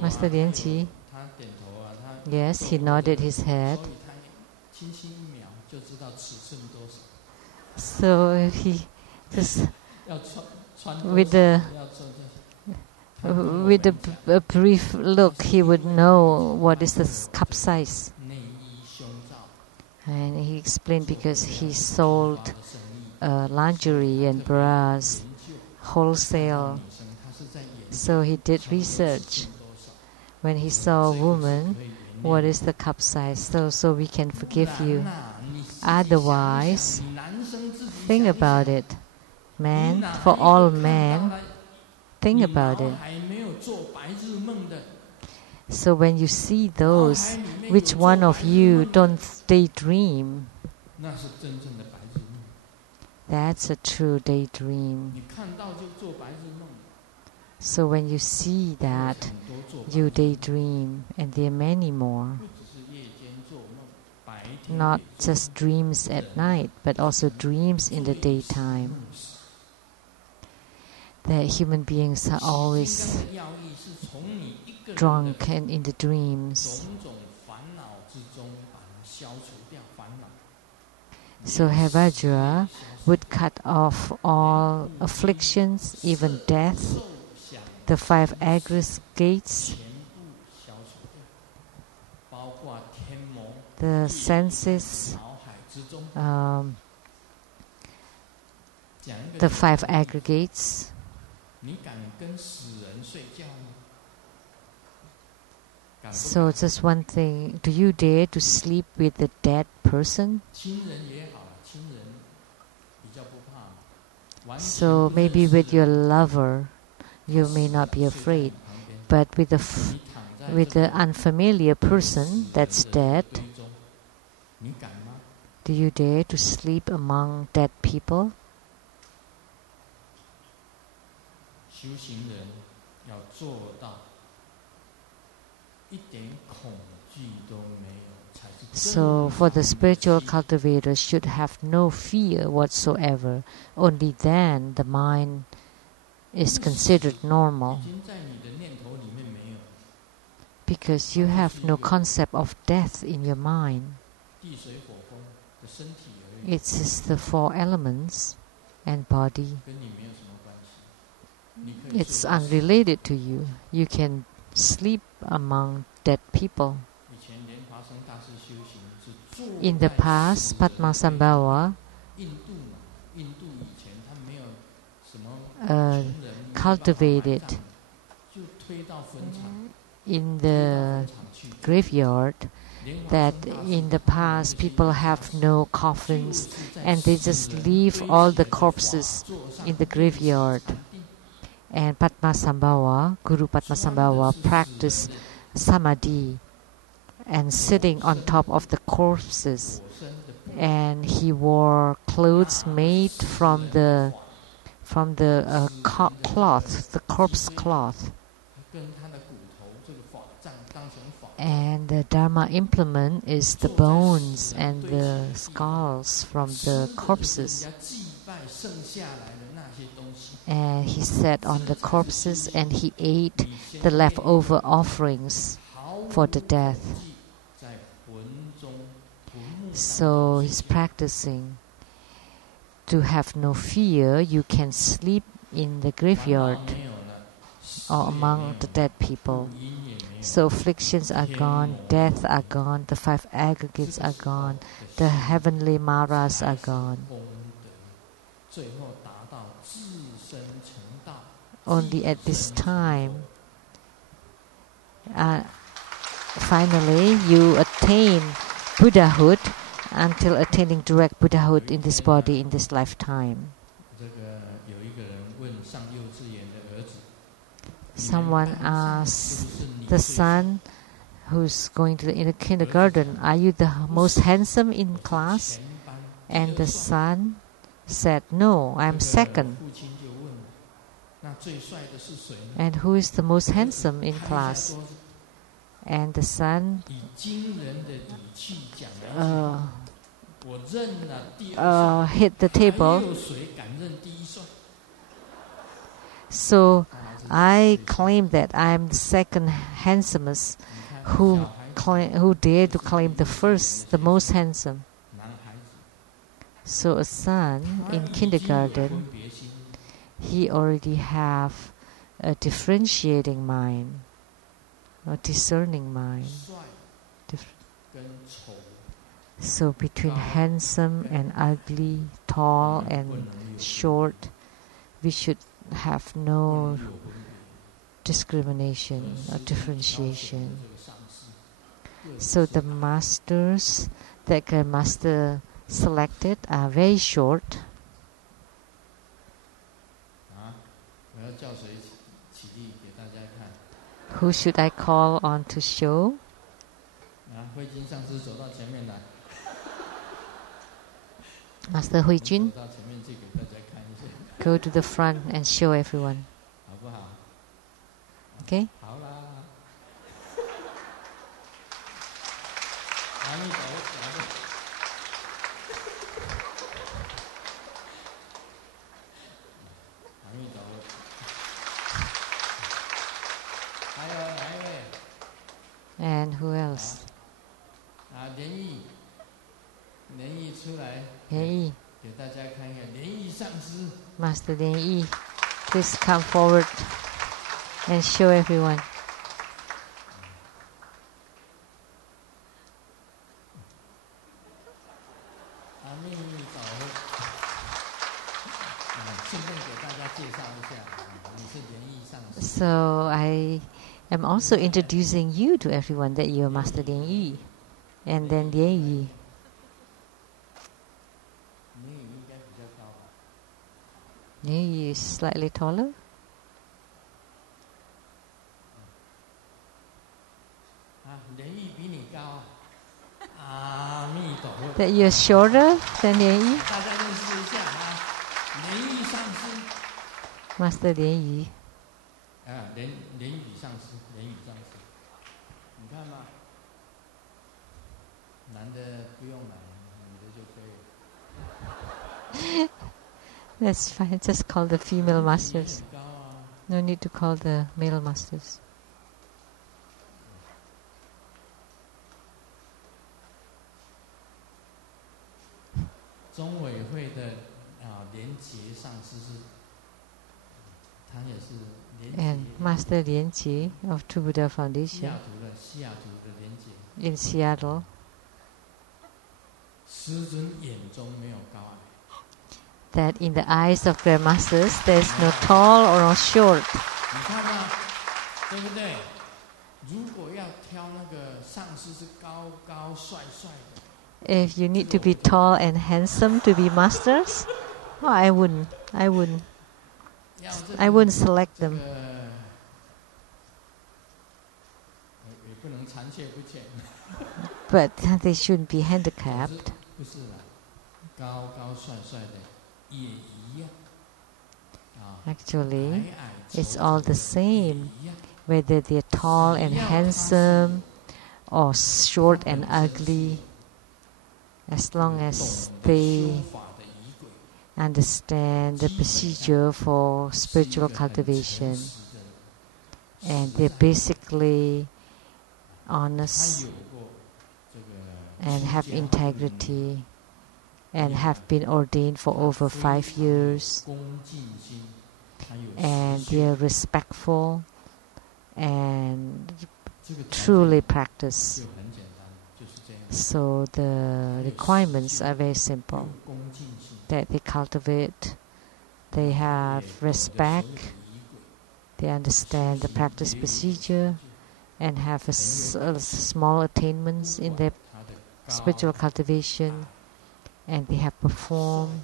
Master Lianji, yes, he nodded his head. So he just with a brief look, he would know what is the cup size. And he explained because he sold lingerie and bras wholesale. So he did research. When he saw a woman, what is the cup size? So we can forgive you. Otherwise, think about it. Man, for all men, think about it. So when you see those, which one of you don't daydream? That's a true daydream. So when you see that, you daydream, and there are many more. Not just dreams at night, but also dreams in the daytime. The human beings are always drunk and in the dreams. So Hevajra would cut off all afflictions, even death, the 5 aggregates, the senses, the 5 aggregates. So just one thing, do you dare to sleep with a dead person? So maybe with your lover, you may not be afraid, but with the unfamiliar person that's dead, do you dare to sleep among dead people? So for the spiritual cultivator should have no fear whatsoever. Only then the mind is considered normal. Because you have no concept of death in your mind. It's just the 4 elements and body. It's unrelated to you. You can sleep among dead people. In the past, Padmasambhava cultivated in the graveyard, that in the past people have no coffins and they just leave all the corpses in the graveyard. And Padmasambhava, Guru Padmasambhava, practiced samadhi and sitting on top of the corpses, and he wore clothes made from the cloth, the corpse cloth, and the Dharma implement is the bones and the skulls from the corpses. And he sat on the corpses and he ate the leftover offerings for the death. So he's practicing to have no fear. You can sleep in the graveyard or among the dead people. So afflictions are gone, death are gone, the five aggregates are gone, the heavenly maras are gone. Only at this time, finally, you attain Buddhahood until attaining direct Buddhahood in this body in this lifetime. Someone asked the son who's going to in the kindergarten, "Are you the most handsome in class?" And the son said, "No, I'm second." And who is the most handsome in class? And the son hit the table. So I claim that I'm the second handsomest. Who dare to claim the first, the most handsome? So a son in kindergarten, he already have a differentiating mind, a discerning mind. So between handsome and ugly, tall and short, we should have no discrimination or differentiation. So the masters that Grandmaster selected are very short. Who should I call on to show? Master Huijin, go to the front and show everyone. Okay? And who else? Lian Yi. Master Lian Yi, please come forward and show everyone. So I am also introducing you to everyone that you are Master Lian Yi, and then Lian Yi. Lian Yi is slightly taller. That you're shorter than Lian Yi? Master Lian Yi. That's fine. Just call the female masters. No need to call the male masters. and Master Lianji of True Buddha Foundation in Seattle. That in the eyes of grandmasters, there is no tall or no short. If you need to be tall and handsome to be masters, oh, I wouldn't select them. But they shouldn't be handicapped. Actually, it's all the same, whether they're tall and handsome or short and ugly, as long as they understand the procedure for spiritual cultivation and they're basically honest and have integrity and have been ordained for over 5 years, and they're respectful and truly practice. So the requirements are very simple, that they cultivate, they have respect, they understand the practice procedure, and have a small attainments in their spiritual cultivation, and they have performed.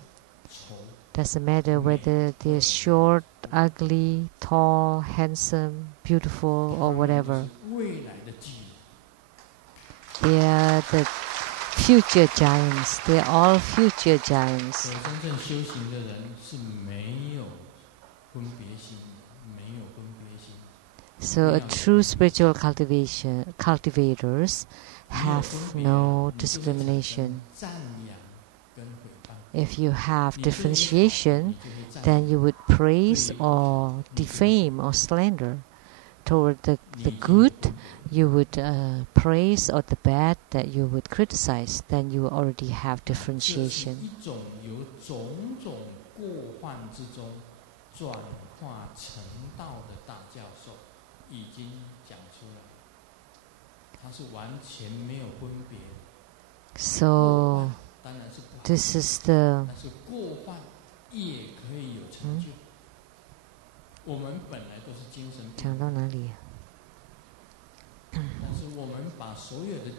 Doesn't matter whether they're short, ugly, tall, handsome, beautiful, or whatever. They are the future giants. They are all future giants. So a true spiritual cultivators have no discrimination. If you have differentiation, then you would praise or defame or slander. Toward the good, you would praise, or the bad, that you would criticize. Then you already have differentiation. So this is the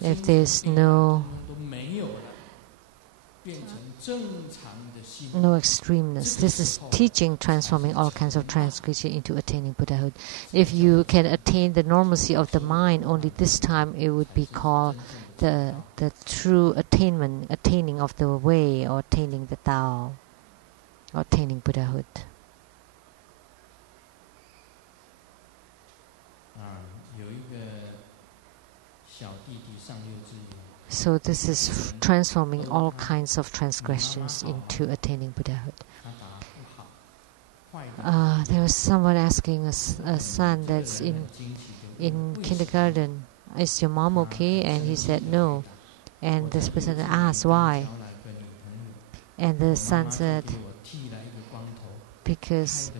if there's no extremeness. This is teaching, transforming all kinds of transgression into attaining Buddhahood. If you can attain the normalcy of the mind, only this time it would be called the true attaining of the way, or attaining the Tao, or attaining Buddhahood. So this is transforming all kinds of transgressions into attaining Buddhahood. There was someone asking a son that's in kindergarten, is your mom okay? And he said no. And this person asked why. And the son said, because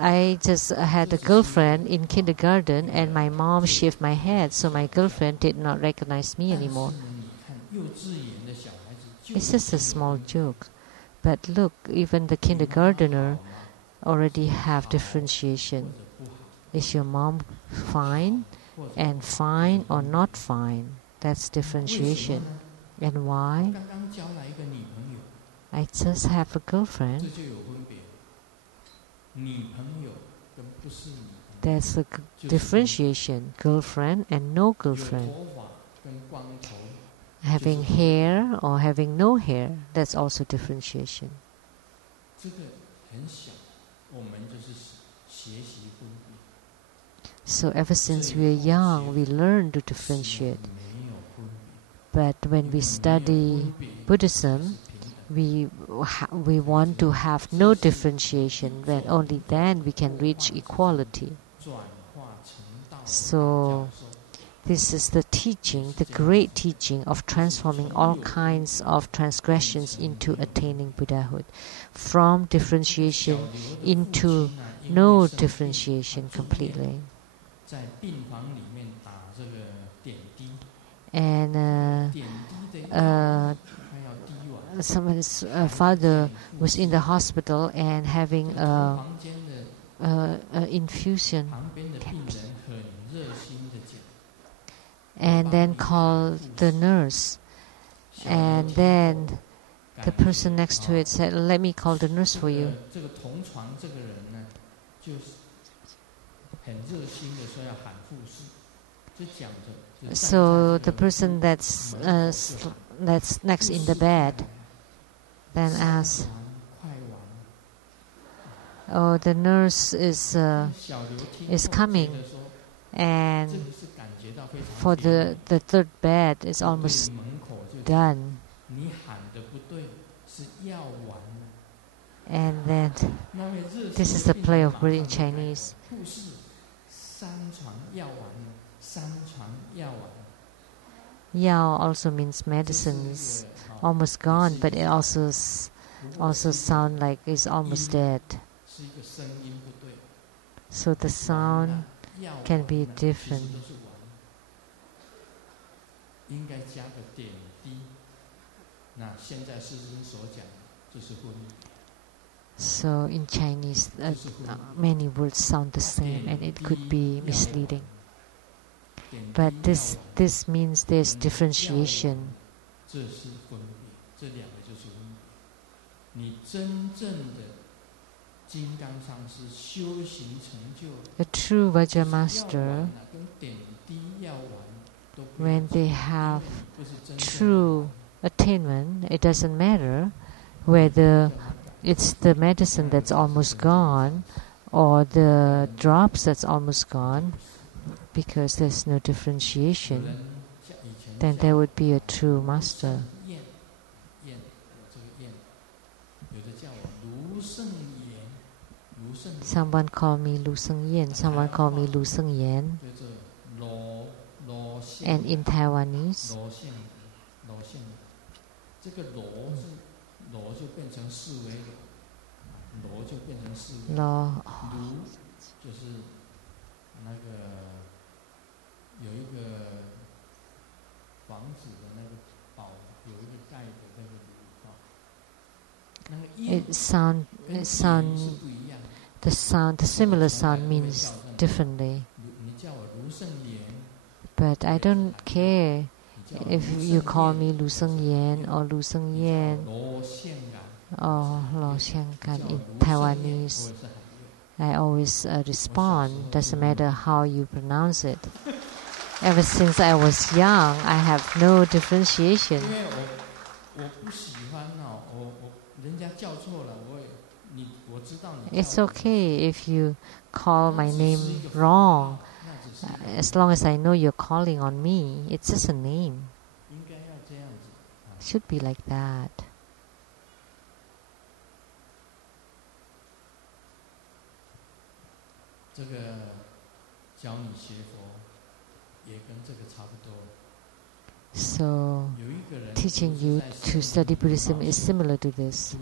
I just had a girlfriend in kindergarten, and my mom shaved my head, so my girlfriend did not recognize me anymore. It's just a small joke. But look, even the kindergartner already have differentiation. Is your mom fine? And fine or not fine? That's differentiation. And why? I just have a girlfriend. There's a differentiation, girlfriend and no girlfriend. Having hair or having no hair, that's also differentiation. So ever since we are young, we learn to differentiate. But when we study Buddhism, we want to have no differentiation, but only then we can reach equality. So This is the teaching, the great teaching of transforming all kinds of transgressions into attaining Buddhahood, from differentiation into no differentiation completely. And someone's father was in the hospital and having an infusion, and then called the nurse, and then the person next to it said, "Let me call the nurse for you." So the person that's next in the bed then asked, "Oh, the nurse is coming, and for the third bed is almost done." And then this is the play of word in Chinese. Yao also means medicines, almost gone, but it also sound like it's almost dead. So the sound can be different. So in Chinese, many words sound the same, and it could be misleading. But this means there's differentiation. A true Vajra master, when they have true attainment, it doesn't matter whether it's the medicine that's almost gone or the drops that's almost gone, because there's no differentiation. Then there would be a true master. Someone called me Lu Sheng-Yen, someone called me Lu Sheng-Yen. And in Taiwanese, law, the similar sound means differently. But I don't care if you call me Lu Sheng-Yen or Lu Sheng-Yen or Lo Xiang-Gan in Taiwanese. I always respond, doesn't matter how you pronounce it. Ever since I was young, I have no differentiation. It's okay if you call my name wrong. As long as I know you're calling on me, it's just a name. It should be like that. So, teaching you to study Buddhism is similar to this.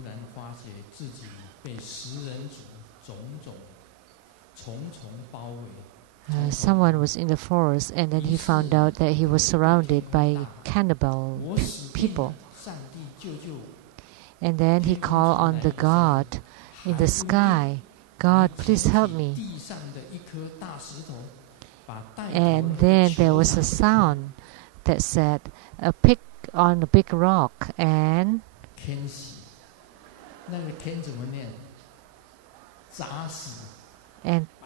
Someone was in the forest, and then he found out that he was surrounded by cannibal people. And then he called on the God in the sky, "God, please help me." And then there was a sound that said, "A pig on a big rock and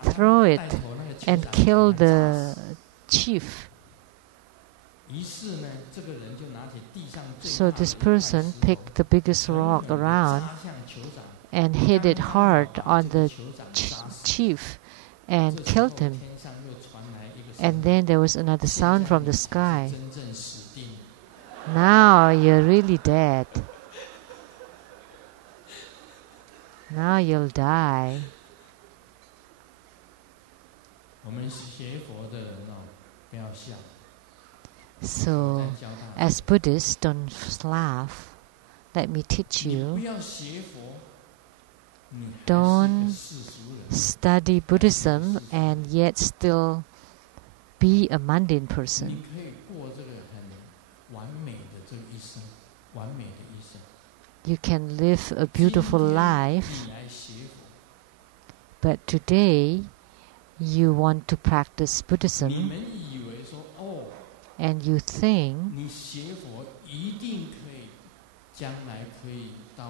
throw it and kill the chief." So this person picked the biggest rock around and hit it hard on the chief and killed him. And then there was another sound from the sky. "Now you're really dead. Now you'll die." So, as Buddhists, don't laugh. Let me teach you. Don't study Buddhism and yet still be a mundane person. You can live a beautiful life, but today you want to practice Buddhism and you think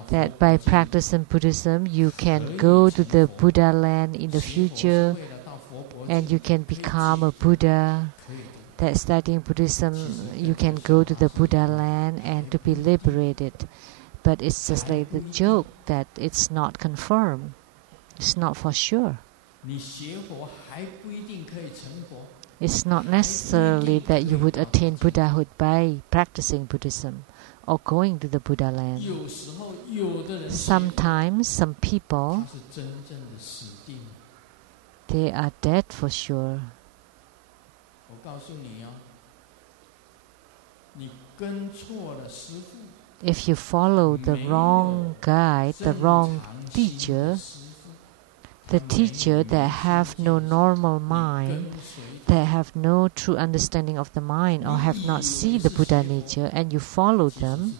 that by practicing Buddhism you can go to the Buddha land in the future and you can become a Buddha. That studying Buddhism you can go to the Buddha land and to be liberated. But it's just like the joke that it's not confirmed. It's not for sure. It's not necessarily that you would attain Buddhahood by practicing Buddhism or going to the Buddha land. Sometimes some people, they are dead for sure. If you follow the wrong guide, the wrong teacher, the teacher that have no normal mind, that have no true understanding of the mind or have not seen the Buddha nature, and you follow them,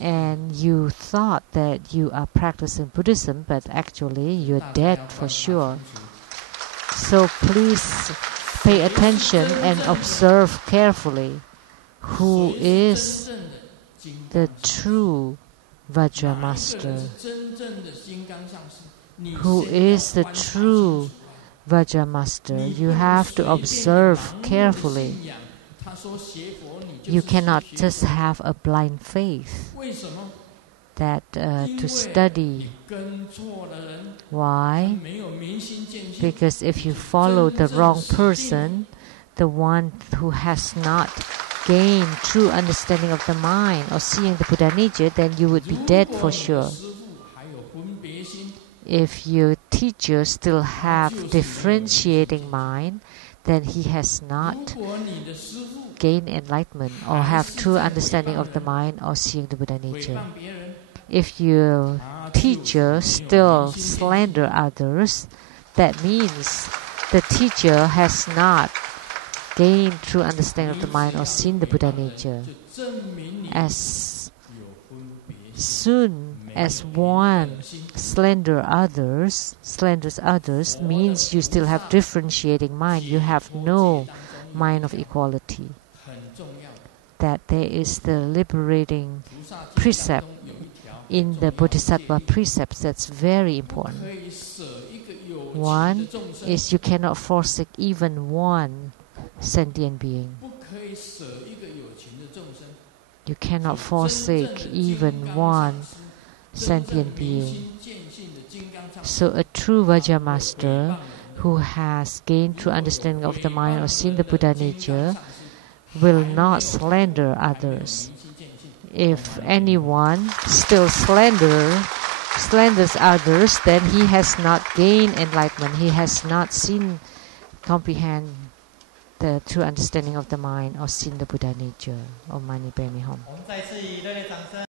and you thought that you are practicing Buddhism, but actually you're dead for sure. So please pay attention and observe carefully who is the true Vajra master. Who is the true Vajra master? You have to observe carefully. You cannot just have a blind faith that to study. Why? Because if you follow the wrong person, the one who has not gained true understanding of the mind or seeing the Buddha nature, then you would be dead for sure. If your teacher still have differentiating mind, then he has not gained enlightenment or have true understanding of the mind or seeing the Buddha nature. If your teacher still slander others, that means the teacher has not gained true understanding of the mind or seen the Buddha nature. As soon as one slanders others means you still have differentiating mind. You have no mind of equality. That there is the liberating precept in the Bodhisattva precepts that's very important. One is you cannot forsake even one sentient being. You cannot forsake even one sentient being. So a true Vajra master who has gained true understanding of the mind or seen the Buddha nature will not slander others. If anyone still slanders others, then he has not gained enlightenment. He has not comprehend the true understanding of the mind or seen the Buddha nature. Om Mani Padme Hum.